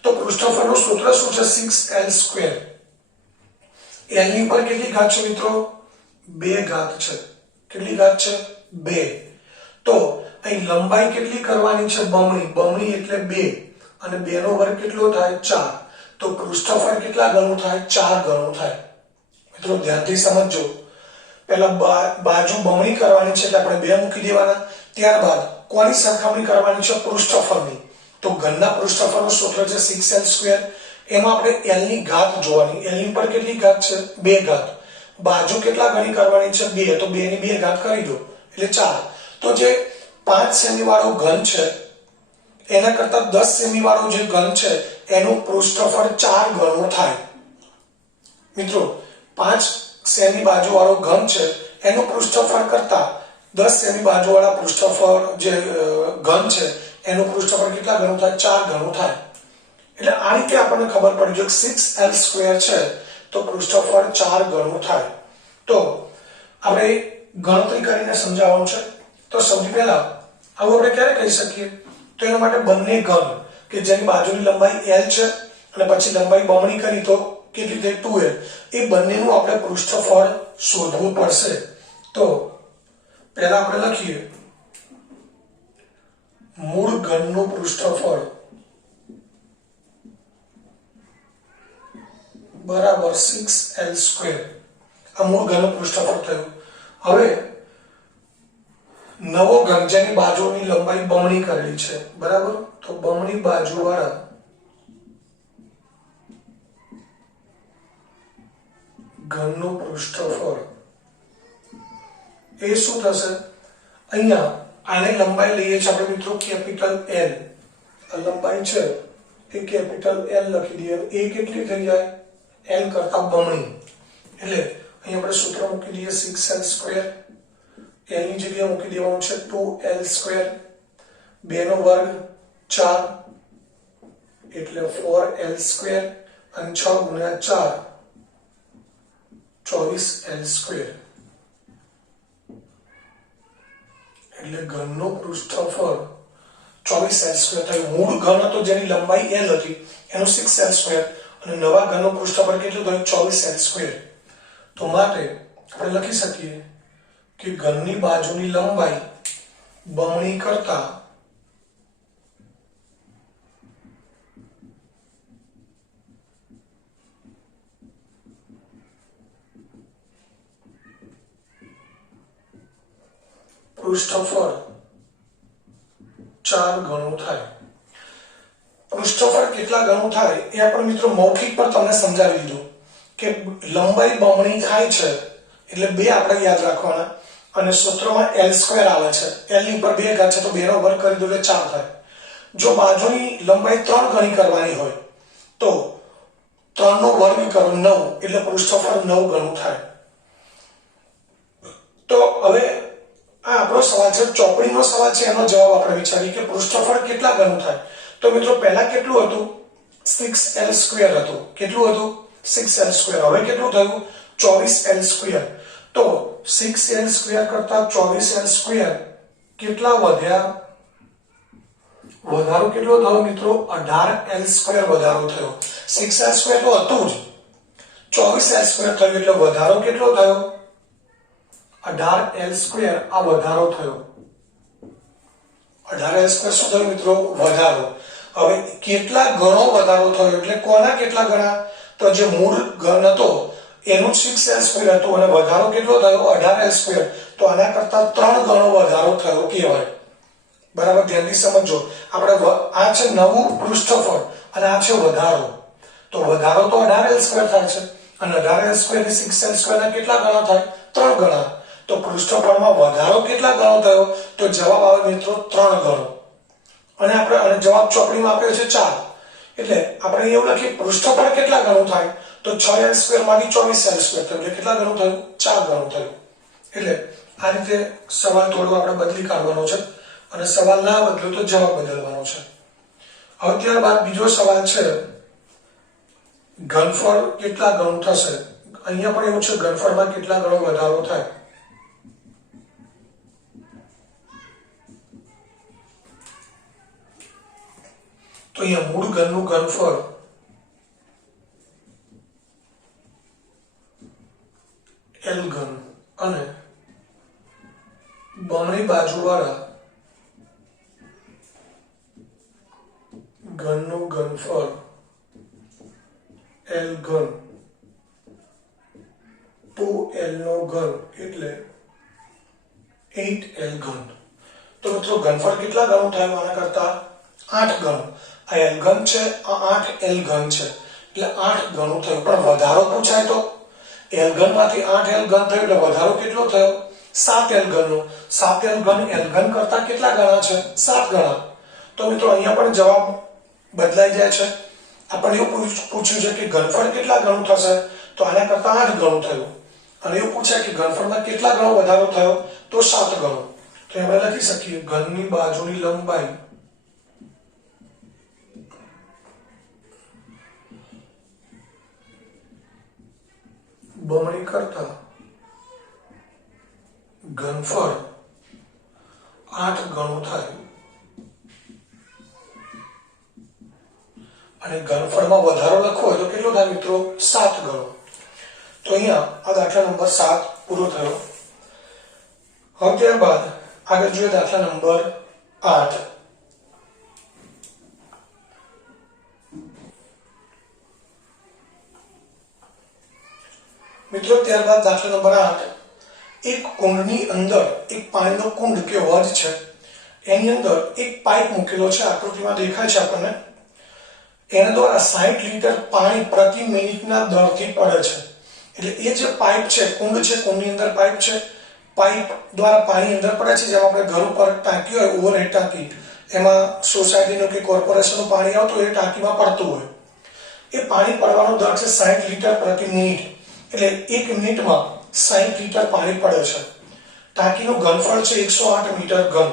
તો પૃષ્ઠફળનું સૂત્ર શું છે 6l². l ની ઉપર કેટલી ઘાત છે મિત્રો 2 ઘાત છે. કેટલી ઘાત છે 2. તો અહીં લંબાઈ કેટલી કરવાની છે બમણી એટલે 2 અને 2 નો વર્ગ કેટલો થાય 4. તો પૃષ્ઠફળ કેટલા ગણું થાય 4 ગણું થાય. મિત્રો ધ્યાનથી સમજજો. પહેલા બાજુ બમણી કરવાની છે એટલે આપણે 2 મૂકી દેવાના. ત્યારબાદ કોની સરખામણી કરવાની છે પૃષ્ઠફળની. તો ઘનના પૃષ્ઠફળનું સૂત્ર છે 6l². એમાં આપણે l ની ઘાત જોવાની. l ની ઉપર કેટલી ઘાત છે 2 ઘાત. બાજુ કેટલા ગણી કરવાની છે 2. તો 2 ની 2 ઘાત કરી દો એટલે 4. તો જે 5 સેમી વાળો ઘન છે એના કરતા 10 સેમી વાળો જે ઘન છે એનું પૃષ્ઠફળ 4 ગણું થાય. મિત્રો 5 સેમી બાજુ વાળો ઘન છે એનું પૃષ્ઠફળ કરતા 10 સેમી બાજુ વાળા પૃષ્ઠફળ જે ઘન છે એનું પૃષ્ઠફળ કેટલા ગણું થાય 4 ગણું થાય. એટલે આ રીતે આપણને ખબર પડી જો 6l² છે તો પૃષ્ઠફળ 4 ગણું થાય. તો આપણે ગણતરી કરીને સમજાવવાનું છે. તો સૌથી પહેલા આવું આપણે ક્યારે કહી શકીએ તો એના માટે બંને ઘન કે જેની બાજુની લંબાઈ l છે અને પછી લંબાઈ બમણી કરી તો કેટલી થઈ 2l. એ બંનેનું આપણે પૃષ્ઠફળ શોધવું પડશે. તો પહેલા આપણે લખીએ મૂળ ઘનનું પૃષ્ઠફળ બરાબર 6l². આ મૂળ ઘનનું પૃષ્ઠફળ થયું. હવે નવો ઘન જેની બાજુની લંબાઈ બમણી કરેલી છે બરાબર. તો બમણી બાજુ વાળા ઘનનું પૃષ્ઠફળ એ શું થશે અહીંયા આને લંબાઈ લઈએ છીએ આપણે મિત્રો કેપિટલ L. આ લંબાઈ છે એ કેપિટલ L લખી દઈએ. એ કેટલી થઈ જાય l કરતા બમણી. એટલે અહીં આપણે સૂત્ર મૂકી દઈએ 6l². l ની જગ્યાએ મૂકી દેવાનું છે 2l². 2 નો વર્ગ 4 એટલે 4l² અને 6 ગુણ્યા 4 24l². એટલે ઘનનું પૃષ્ઠફળ 24l² થયું. મૂળ ઘન હતો જેની લંબાઈ l હતી એનું 6l² અને નવા ઘનનું પૃષ્ઠફળ કેટલું થયું 24l². તો માટે આપણે લખી શકીએ કે ઘનની બાજુની લંબાઈ બમણી કરતા પૃષ્ઠફળ 4 ગણું થાય. પૃષ્ઠફળ કેટલા ગણું થાય એ આપણે મિત્રો મૌખિક પર તમને સમજાવી દીધું કે લંબાઈ બમણી થાય છે એટલે 2 આપણે યાદ રાખવાના અને સૂત્રમાં l² આવે છે. l ની ઉપર 2 ઘાત છે તો 2 નો વર્ગ કરી દો એટલે 4 થાય. જો બાજુની લંબાઈ 3 ગણી કરવાની હોય તો 3 નો વર્ગ કરો 9 એટલે પૃષ્ઠફળ 9 ગણું થાય. તો હવે આ આપણો સવાલ છે ચોપડીનો સવાલ છે એનો જવાબ આપણે વિચારીએ કે પૃષ્ઠફળ કેટલા ગણું થાય. તો મિત્રો પહેલા કેટલું હતું 6l² હતું. કેટલું હતું 6l². હવે કેટલું થયું 24l². તો 6l² કરતા 24l² કેટલા વધ્યા વધારો કેટલો થયો મિત્રો 18l² વધારો થયો. 6l² તો હતું જ 24l² થયું એટલે વધારો કેટલો થયો 18l² આ વધારો થયો. 18l² શું થયું મિત્રો વધારો. હવે કેટલા ગણો વધારો થયો એટલે કોના કેટલા ગણા તો જે મૂળ ઘન હતો એનું 6l² હતું અને વધારો કેટલો થયો 18l². તો આના કરતા 3 ગણો વધારો થયો કહેવાય. બરાબર ધ્યાનથી સમજો. આપણે આ છે નવું પૃષ્ઠફળ અને આ છે વધારો. તો વધારો તો 18l² થાય છે અને 18l² એ 6l² ના કેટલા ગણા થાય 3 ગણા. તો પૃષ્ઠફળમાં વધારો કેટલા ગણો થયો તો જવાબ આવે મિત્રો 3 ગણો. અને આપણે જવાબ ચોપડીમાં આપ્યો છે 4. એટલે આપણે એવું લખીએ પૃષ્ઠફળ કેટલા ગણું થાય તો 6l² માંથી 24l² થયું એટલે કેટલા ગણું થયું 4 ગણું થયું. એટલે આ રીતે સવાલ થોડો આપણે બદલી કાઢવાનો છે અને સવાલ ના બદલો તો જવાબ બદલવાનો છે. હવે ત્યારબાદ બીજો સવાલ છે ઘનફળ કેટલા ગણું થશે. અહીંયા પણ એવું છે ઘનફળમાં કેટલા ગણો વધારો થાય. તો અહીંયા મૂળ ઘનનું ઘનફળ L ઘન અને બમણી બાજુવાળા ઘનનું ઘનફળ L ઘન 2L નો ઘન એટલે 8L ઘન. તો મિત્રો ઘનફળ કેટલા ગણું થાય આના કરતા 8 ગણું. આ L ઘન છે, આ 8L ઘન છે એટલે 8 ગણું થયું. પણ વધારો પૂછાય તો L ઘન માંથી 8L ઘન થયું એટલે વધારો કેટલો થયો? 7L ઘનનો. 7L ઘન L ઘન કરતા કેટલા ગણા છે? 7 ગણા. તો મિત્રો અહીંયા પણ જવાબ બદલાઈ જાય છે. આપણને એવું પૂછ્યું છે કે ઘનફળ કેટલા ગણું થશે, તો આના કરતા 8 ગણું થયું. અને એવું પૂછાય કે ઘનફળમાં કેટલા ગણો વધારો થયો, તો 7 ગણો. તો આપણે લખી શકીએ ઘનની બાજુની લંબાઈ બમણી કરતા ઘનફળ 8 ગણું થાય. અને ઘનફળમાં વધારો લખવો હોય તો કેટલો થાય મિત્રો? 7 ગણો. તો અહીંયા આ દાખલા નંબર 7 પૂરો થયો. હવે ત્યારબાદ આગળ જોઈએ દાખલા નંબર 8. મિત્રો ત્યારબાદ દાખલા નંબર 8. એક કુંડની અંદર એક પાણીનો કુંડ કે વજ છે, એની અંદર એક પાઇપ મૂકેલો છે, આકૃતિમાં દેખાય છે આપણને. એના દ્વારા 60 લીટર પાણી પ્રતિ મિનિટના દરથી પડે છે. એટલે એ જે પાઇપ છે, કુંડ છે, કુંડની અંદર પાઇપ છે, પાઇપ દ્વારા પાણી અંદર પડે છે. જેમ આપણે ઘર ઉપર ટાંકી હોય, ઓવરહેડ ટાંકી, એમાં સોસાયટીનું કે કોર્પોરેશનનું પાણી આવતું હોય, એ ટાંકીમાં પડતું હોય. એ પાણી પડવાનો દર છે 60 લીટર પ્રતિ મિનિટ. એટલે 1 મિનિટમાં 60 લીટર પાણી પડે છે. ટાંકીનું ઘનફળ છે 108 મીટર ઘન.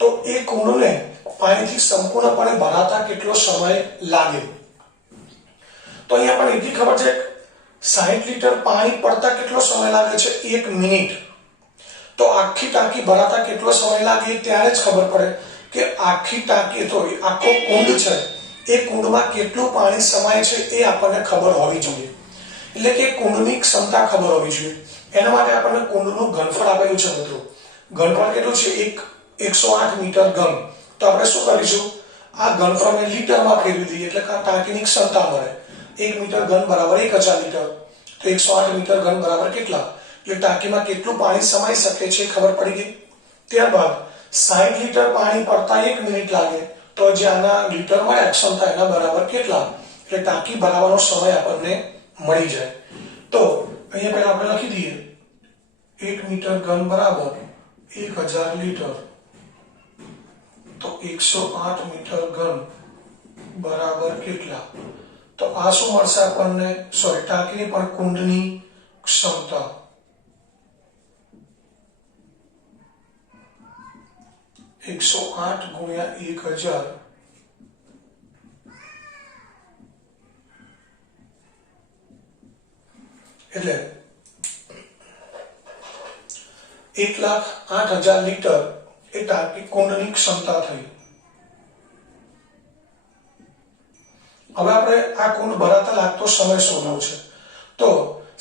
તો એ કુંડને પાણીથી સંપૂર્ણપણે ભરાતા કેટલો સમય લાગે? તો અહીંયા પણ એટલી ખબર છે 60 લીટર પાણી પડતા કેટલો સમય લાગે છે? 1 મિનિટ. તો આખી ટાંકી ભરાતા કેટલો સમય લાગે ત્યારે જ ખબર પડે કે આખી ટાંકી તો આખો કુંડ છે, એ કુંડમાં કેટલું પાણી સમાય છે એ આપણને ખબર હોવી જોઈએ. એટલે કે કુંડની ક્ષમતા ખબર હોવી જોઈએ. એના માટે આપણને કુંડનું ઘનફળ આપેલું છે મિત્રો. ઘનફળ કેટલું છે? 108 મીટર ઘન. તો આપણે શું કરીશું? આ ઘનફળને લીટરમાં ફેરવી દઈએ એટલે કે ટાંકીની ક્ષમતા મળે. 1 મીટર ઘન બરાબર 1000 લીટર. તો 108 મીટર ઘન બરાબર કેટલા? એટલે ટાંકીમાં કેટલું પાણી સમાઈ શકે છે ખબર પડી ગઈ. ત્યારબાદ 60 લીટર પાણી પડતા 1 મિનિટ લાગે. તો જે આના લીટર મળ્યા ક્ષમતા, એના બરાબર કેટલા? એટલે ટાંકી ભરાવાનો સમય આપણને મળી જાય. તો અહીંયા પહેલા આપણે લખી દઈએ 1 મીટર ઘન બરાબર 1000 લીટર. તો 108 મીટર ઘન બરાબર કેટલા? તો આ શું મળશે આપણને? સોરી, ટાંકીની પણ કુંડની ક્ષમતા. એકસો 8 ગુણ્યા 1000 એટલે 1,08,000 લીટર એ ટાંકી કુંડની ક્ષમતા થઈ. હવે આપણે આ કુંડ ભરાતા લાગતો સમય શોધવો છે. તો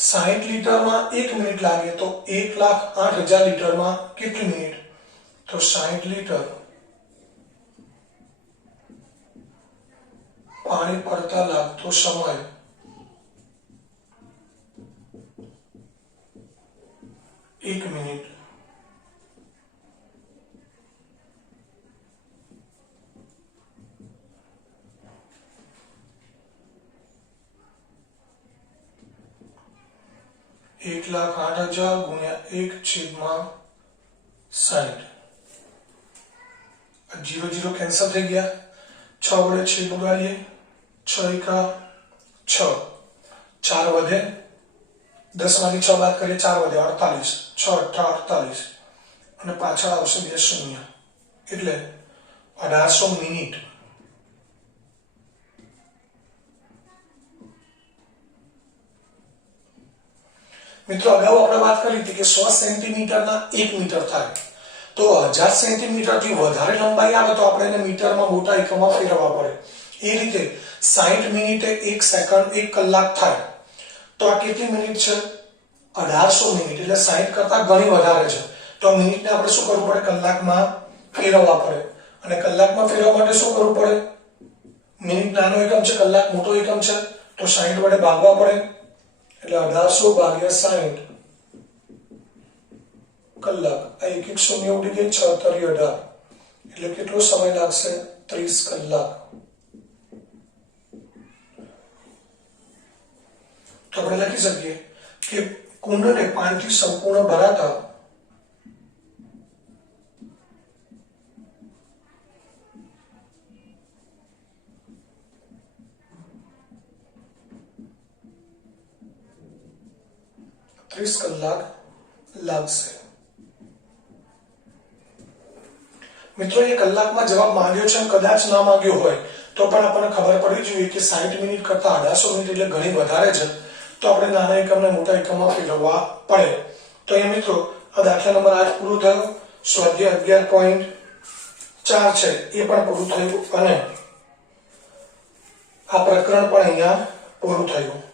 60 લીટરમાં 1 મિનિટ લાગે. તો 1,08,000 લીટરમાં કેટલી મિનિટ? તો 60 લીટર પાણી પડતા લાગતો સમય 1 મિનિટ. एक लाख 8,000 गुण્યા 1/60. 0 0 કેન્સલ થઈ ગયા. 6 વડે 6 ઉડાડીએ. 6 એકા 6. 4 વધે. 10 માંથી 6 બાદ કરીએ, 4 વધે 48. 6 અઠ્ઠા 48. અને પાછળ આવશે 2 શૂન્ય. એટલે 1800 મિનિટ. મિત્રો અગાઉ આપણે વાત કરી હતી કે 100 સેન્ટીમીટરના 1 મીટર થાય. તો 1000 સેન્ટીમીટરથી વધારે લંબાઈ આવે તો આપણે એને મીટરમાં મોટા એકમમાં ફેરવવા પડે. એ રીતે 60 મિનિટે 1 સેકન્ડ 1 કલાક થાય તો આ કેટલી મિનિટ છે? 1800 મિનિટ. એટલે 60 કરતા ઘણી વધારે છે. તો મિનિટને આપણે શું કરવું પડે? કલાકમાં ફેરવવા પડે. અને કલાકમાં ફેરવવા માટે શું કરવું પડે? મિનિટ નાનો એકમ છે, કલાક મોટો એકમ છે, તો 60 વડે ભાગવા પડે. એટલે 1800 ભાગ્યા 60 કલાક. આ 1 ઉડી ગઈ, 6 તરી 18. એટલે કેટલો સમય લાગશે? 30 કલાક. તો આપણે લખી શકીએ કે કુંડને પાણીથી સંપૂર્ણ ભરાતા 30 કલાક લાગશે. મિત્રો, એ કલાકમાં જવાબ માંગ્યો છે, કદાચ ના માંગ્યો હોય તો પણ આપણને ખબર પડવી જોઈએ કે 60 મિનિટ કરતા 1800 મિનિટ એટલે ઘણી વધારે છે. તો આપણે નાના એકમને મોટા એકમમાં ફેરવવા પડે. તો અહીંયા મિત્રો આ દાખલા નંબર 8 પૂરો થયો. સ્વાધ્યાય 11.4 છે એ પણ પૂરું થયું અને આ પ્રકરણ પણ અહીંયા પૂરું થયું.